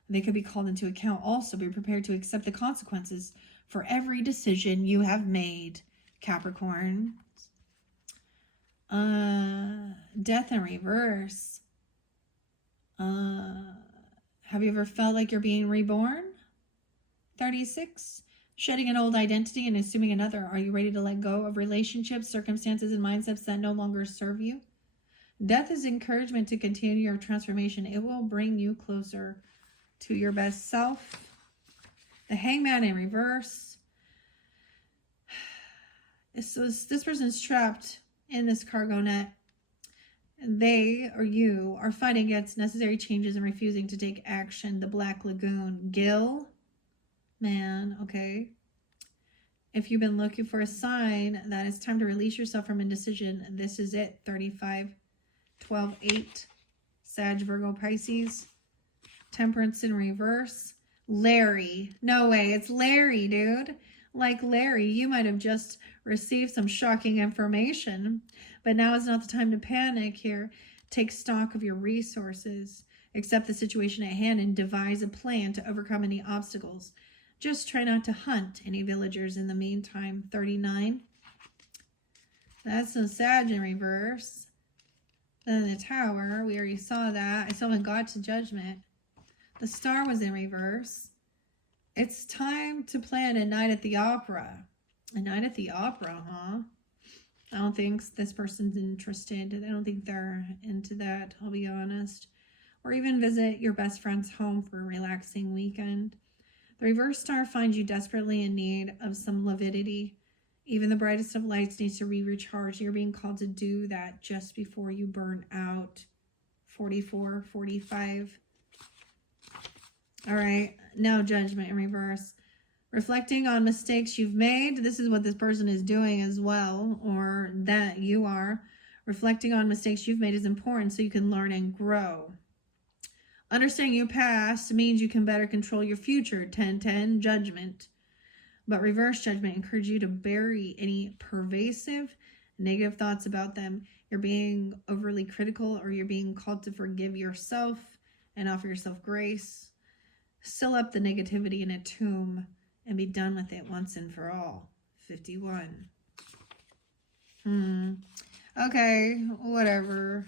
They could be called into account. Also, be prepared to accept the consequences for every decision you have made, Capricorn. Death in reverse. Have you ever felt like you're being reborn? 36. Shedding an old identity and assuming another. Are you ready to let go of relationships, circumstances, and mindsets that no longer serve you? Death is encouragement to continue your transformation. It will bring you closer to your best self. The Hangman in reverse. This person's trapped in this cargo net. They, or you, are fighting against necessary changes and refusing to take action. The Black Lagoon. Gil. Man, okay. If you've been looking for a sign that it's time to release yourself from indecision, this is it. 35, 12, 8. Sag, Virgo, Pisces. Temperance in reverse. Larry. No way. It's Larry, dude. Like Larry, you might have just received some shocking information, but now is not the time to panic here. Take stock of your resources, accept the situation at hand, and devise a plan to overcome any obstacles. Just try not to hunt any villagers in the meantime. 39. That's the Sag in reverse. Then the Tower, we already saw that. I still haven't got to Judgment. The Star was in reverse. It's time to plan a night at the opera. A night at the opera, huh? I don't think this person's interested. I don't think they're into that, I'll be honest. Or even visit your best friend's home for a relaxing weekend. The reverse star finds you desperately in need of some lividity. Even the brightest of lights needs to be recharged. You're being called to do that just before you burn out. 44, 45. All right, now Judgment in reverse. Reflecting on mistakes you've made. This is what this person is doing as well, or that you are. Reflecting on mistakes you've made is important so you can learn and grow. Understanding your past means you can better control your future. 10-10, Judgment. But reverse Judgment encourages you to bury any pervasive negative thoughts about them. You're being overly critical, or you're being called to forgive yourself and offer yourself grace. Seal up the negativity in a tomb and be done with it once and for all. 51. Okay, whatever.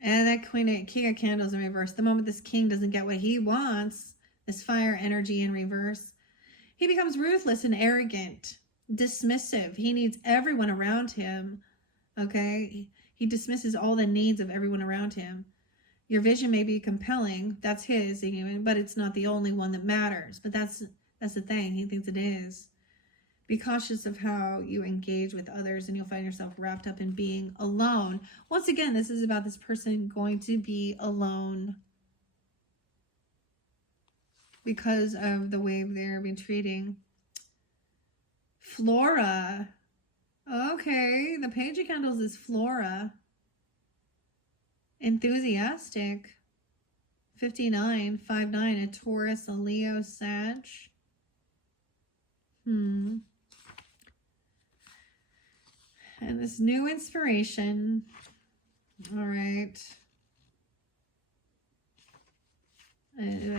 And that King of Candles in reverse. The moment this king doesn't get what he wants, this fire energy in reverse, he becomes ruthless and arrogant, dismissive. He needs everyone around him, okay? He dismisses all the needs of everyone around him. Your vision may be compelling. That's his, but it's not the only one that matters. But that's the thing. He thinks it is. Be cautious of how you engage with others, and you'll find yourself wrapped up in being alone. Once again, this is about this person going to be alone because of the way they're been treating. Flora. Okay, the Page of Candles is Flora. Enthusiastic. 59, 5-9, a Taurus, a Leo, Sag. And this new inspiration. All right.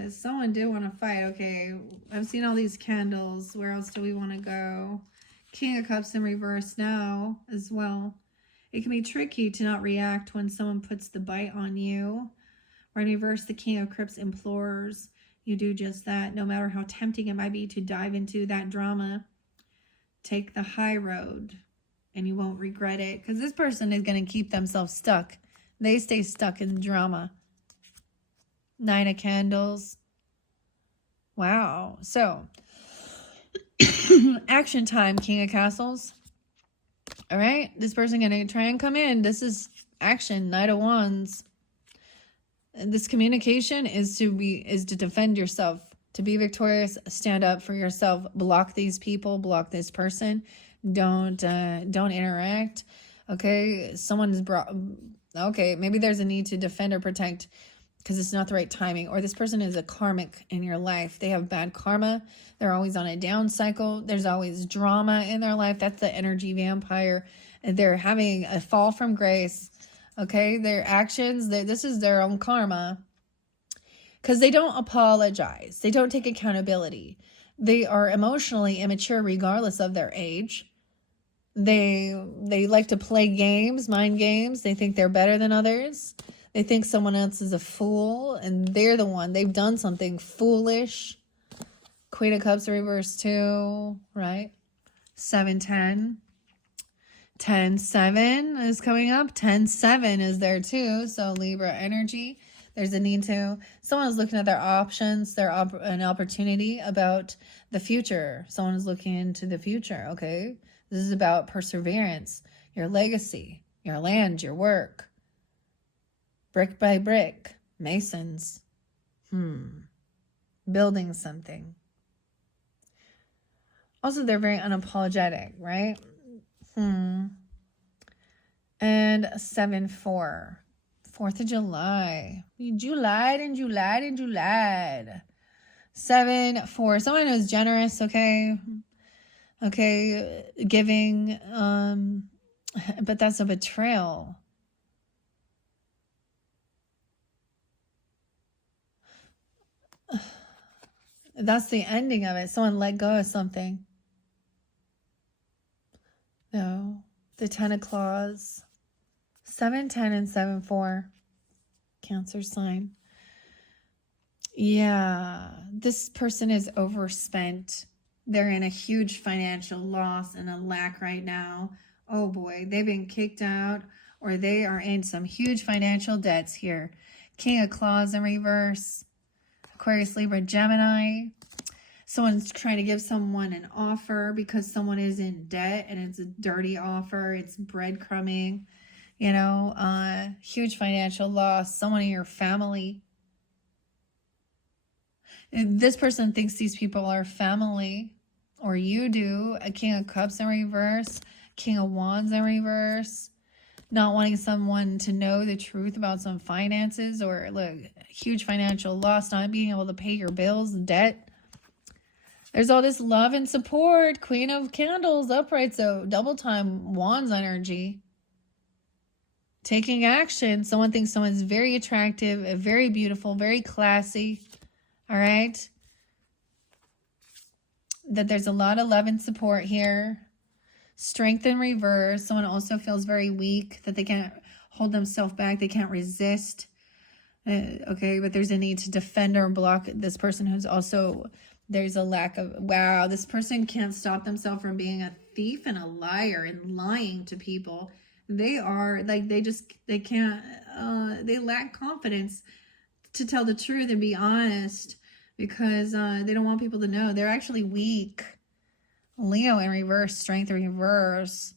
Someone did want to fight. Okay, I've seen all these candles. Where else do we want to go? King of Cups in reverse now as well. It can be tricky to not react when someone puts the bite on you. Or in reverse, the King of Cups implores you do just that. No matter how tempting it might be to dive into that drama, take the high road and you won't regret it. Because this person is going to keep themselves stuck. They stay stuck in drama. 9 of Candles. Wow. So, action time, King of Castles. All right. This person going to try and come in. This is action, Knight of Wands. And this communication is to defend yourself, to be victorious, stand up for yourself, block these people, block this person. Don't interact. Okay. Someone's brought, okay. Maybe there's a need to defend or protect because it's not the right timing, or this person is a karmic in your life. They have bad karma. They're always on a down cycle. There's always drama in their life. That's the energy vampire. And they're having a fall from grace. Okay, their actions, this is their own karma. Because they don't apologize. They don't take accountability. They are emotionally immature regardless of their age. They like to play games, mind games. They think they're better than others. They think someone else is a fool, and they're the one. They've done something foolish. Queen of Cups reverse too, right? 7-10. 10-7 is coming up. 10-7 is there too. So Libra energy. There's a need to. Someone is looking at their options, an opportunity about the future. Someone is looking into the future, okay? This is about perseverance, your legacy, your land, your work. Brick by brick, masons. Building something. Also, they're very unapologetic, right? And 7-4. 4th of July. You lied. 7, 4. Someone who's generous, okay? Okay, giving, but that's a betrayal. That's the ending of it. Someone let go of something. No. The 10 of claws. 7, 10, and 7, 4. Cancer sign. Yeah. This person is overspent. They're in a huge financial loss and a lack right now. Oh boy. They've been kicked out or they are in some huge financial debts here. King of claws in reverse. Aquarius, Libra, Gemini. Someone's trying to give someone an offer because someone is in debt and it's a dirty offer. It's breadcrumbing, you know, huge financial loss. Someone in your family. This person thinks these people are family, or you do. A King of Cups in reverse. King of Wands in reverse. Not wanting someone to know the truth about some finances, or look, huge financial loss, not being able to pay your bills, debt. There's all this love and support. Queen of Candles upright, so double time Wands energy. Taking action. Someone thinks someone's very attractive, very beautiful, very classy. All right? That there's a lot of love and support here. Strength in reverse. Someone also feels very weak, that they can't hold themselves back. They can't resist. Okay, but there's a need to defend or block this person who's also, there's a lack of, wow, this person can't stop themselves from being a thief and a liar and lying to people. They are, like, they can't, they lack confidence to tell the truth and be honest because they don't want people to know. They're actually weak. Leo in reverse, strength in reverse.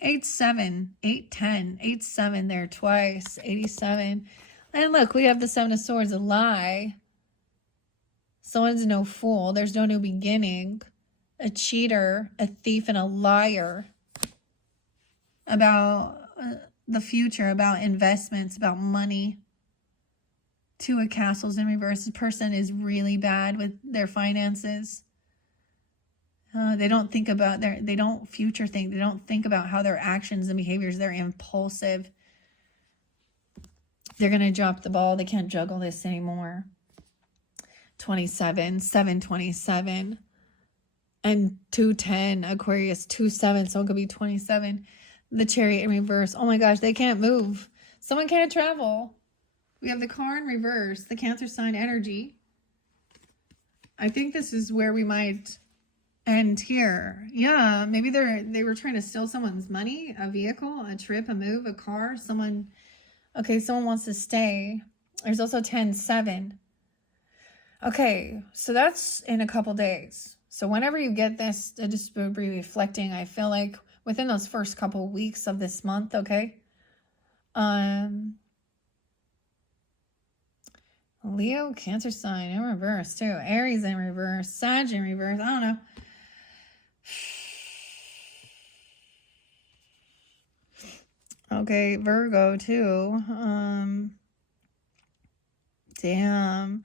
8, 7, 8, 10, 8, 7 there twice, 87. And look, we have the 7 of Swords, a lie. Someone's no fool. There's no new beginning. A cheater, a thief, and a liar about the future, about investments, about money. 2 of Castles in reverse. This person is really bad with their finances. They don't think about they don't future think. They don't think about how their actions and behaviors, they're impulsive. They're going to drop the ball. They can't juggle this anymore. 27, 727, and 210, Aquarius, 27, so it could be 27. The Chariot in reverse. Oh my gosh, they can't move. Someone can't travel. We have the car in reverse, the Cancer sign energy. I think this is where we might end here. Yeah, maybe they were trying to steal someone's money, a vehicle, a trip, a move, a car. Someone wants to stay. There's also 10, 7. Okay, so that's in a couple days. So whenever you get this, just be reflecting. I feel like within those first couple weeks of this month, okay? Leo, Cancer sign in reverse too. Aries in reverse. Sag in reverse. I don't know. Okay, Virgo too. Damn.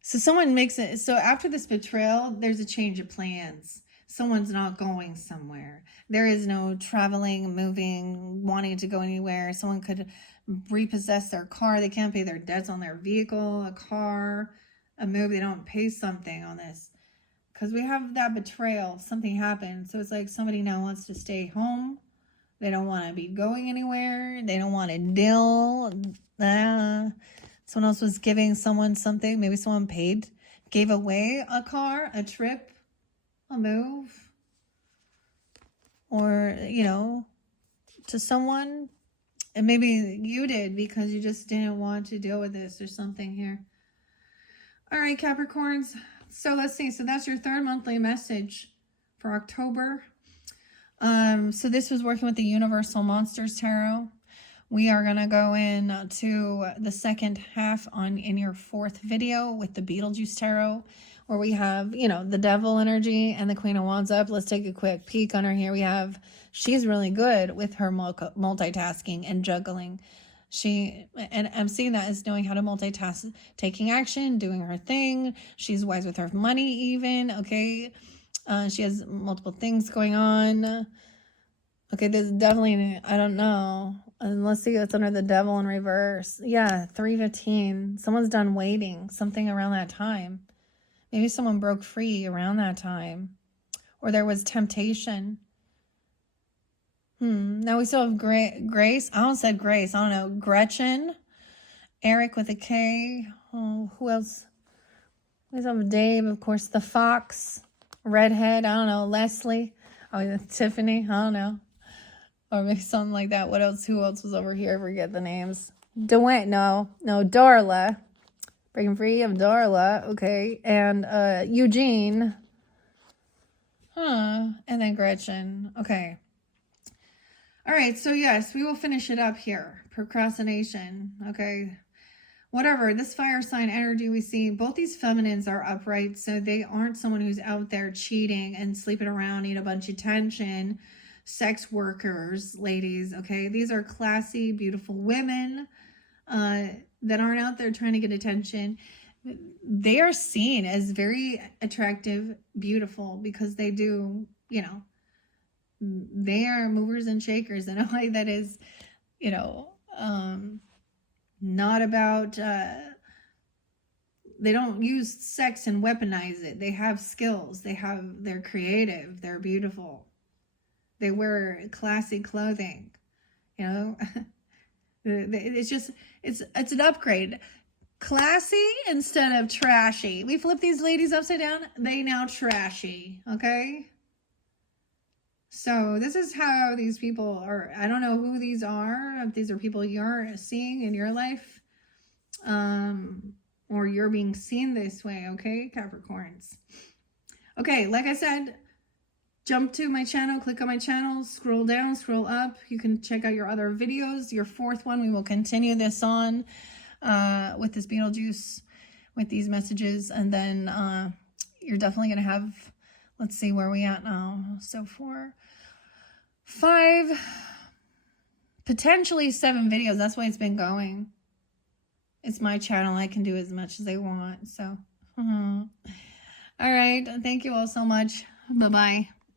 So someone makes it. So after this betrayal, there's a change of plans. Someone's not going somewhere. There is no traveling, moving, wanting to go anywhere. Someone could repossess their car. They can't pay their debts on their vehicle, a car, a move. They don't pay something on this. Because we have that betrayal. Something happened. So it's like somebody now wants to stay home. They don't want to be going anywhere. They don't want to deal. Someone else was giving someone something. Maybe someone gave away a car, a trip, a move. Or, to someone. And maybe you did because you just didn't want to deal with this or something here. All right, Capricorns. So let's see. So that's your third monthly message for October. So this was working with the Universal Monsters Tarot. We are going to go in to the second half in your fourth video with the Beetlejuice Tarot, where we have, the Devil energy and the Queen of Wands up. Let's take a quick peek on her here. She's really good with her multitasking and juggling. And I'm seeing that as knowing how to multitask, taking action, doing her thing. She's wise with her money even, okay? She has multiple things going on. Okay, there's definitely, I don't know. And let's see what's under the devil in reverse. Yeah, 315. Someone's done waiting, something around that time. Maybe someone broke free around that time. Or there was temptation. Now we still have Grace. I almost said Grace. I don't know. Gretchen. Eric with a K. Oh, who else? We still have Dave, of course. The Fox. Redhead. I don't know. Leslie. Oh, Tiffany. I don't know. Or maybe something like that. What else? Who else was over here? I forget the names. Dwayne. No, Darla. Breaking free of Darla. Okay. And Eugene. And then Gretchen. Okay. All right. So yes, we will finish it up here. Procrastination. Okay. Whatever. This fire sign energy we see, both these feminines are upright. So they aren't someone who's out there cheating and sleeping around, need a bunch of attention. Sex workers, ladies, okay? These are classy, beautiful women that aren't out there trying to get attention. They are seen as very attractive, beautiful, because they do, they are movers and shakers in a way that is, not about, they don't use sex and weaponize it. They have skills. They're creative. They're beautiful. They wear classy clothing, it's an upgrade. Classy instead of trashy. We flip these ladies upside down. They now trashy. Okay. So this is how these people are. I don't know who these are. If these are people you're seeing in your life, or you're being seen this way. Okay, Capricorns. Okay, like I said, jump to my channel, click on my channel, scroll down, scroll up. You can check out your other videos. Your fourth one, we will continue this on with this Beetlejuice, with these messages. And then you're definitely going to have, let's see where we at now. So 4, 5, potentially 7 videos. That's why it's been going. It's my channel. I can do as much as I want. So, all right. Thank you all so much. Bye-bye.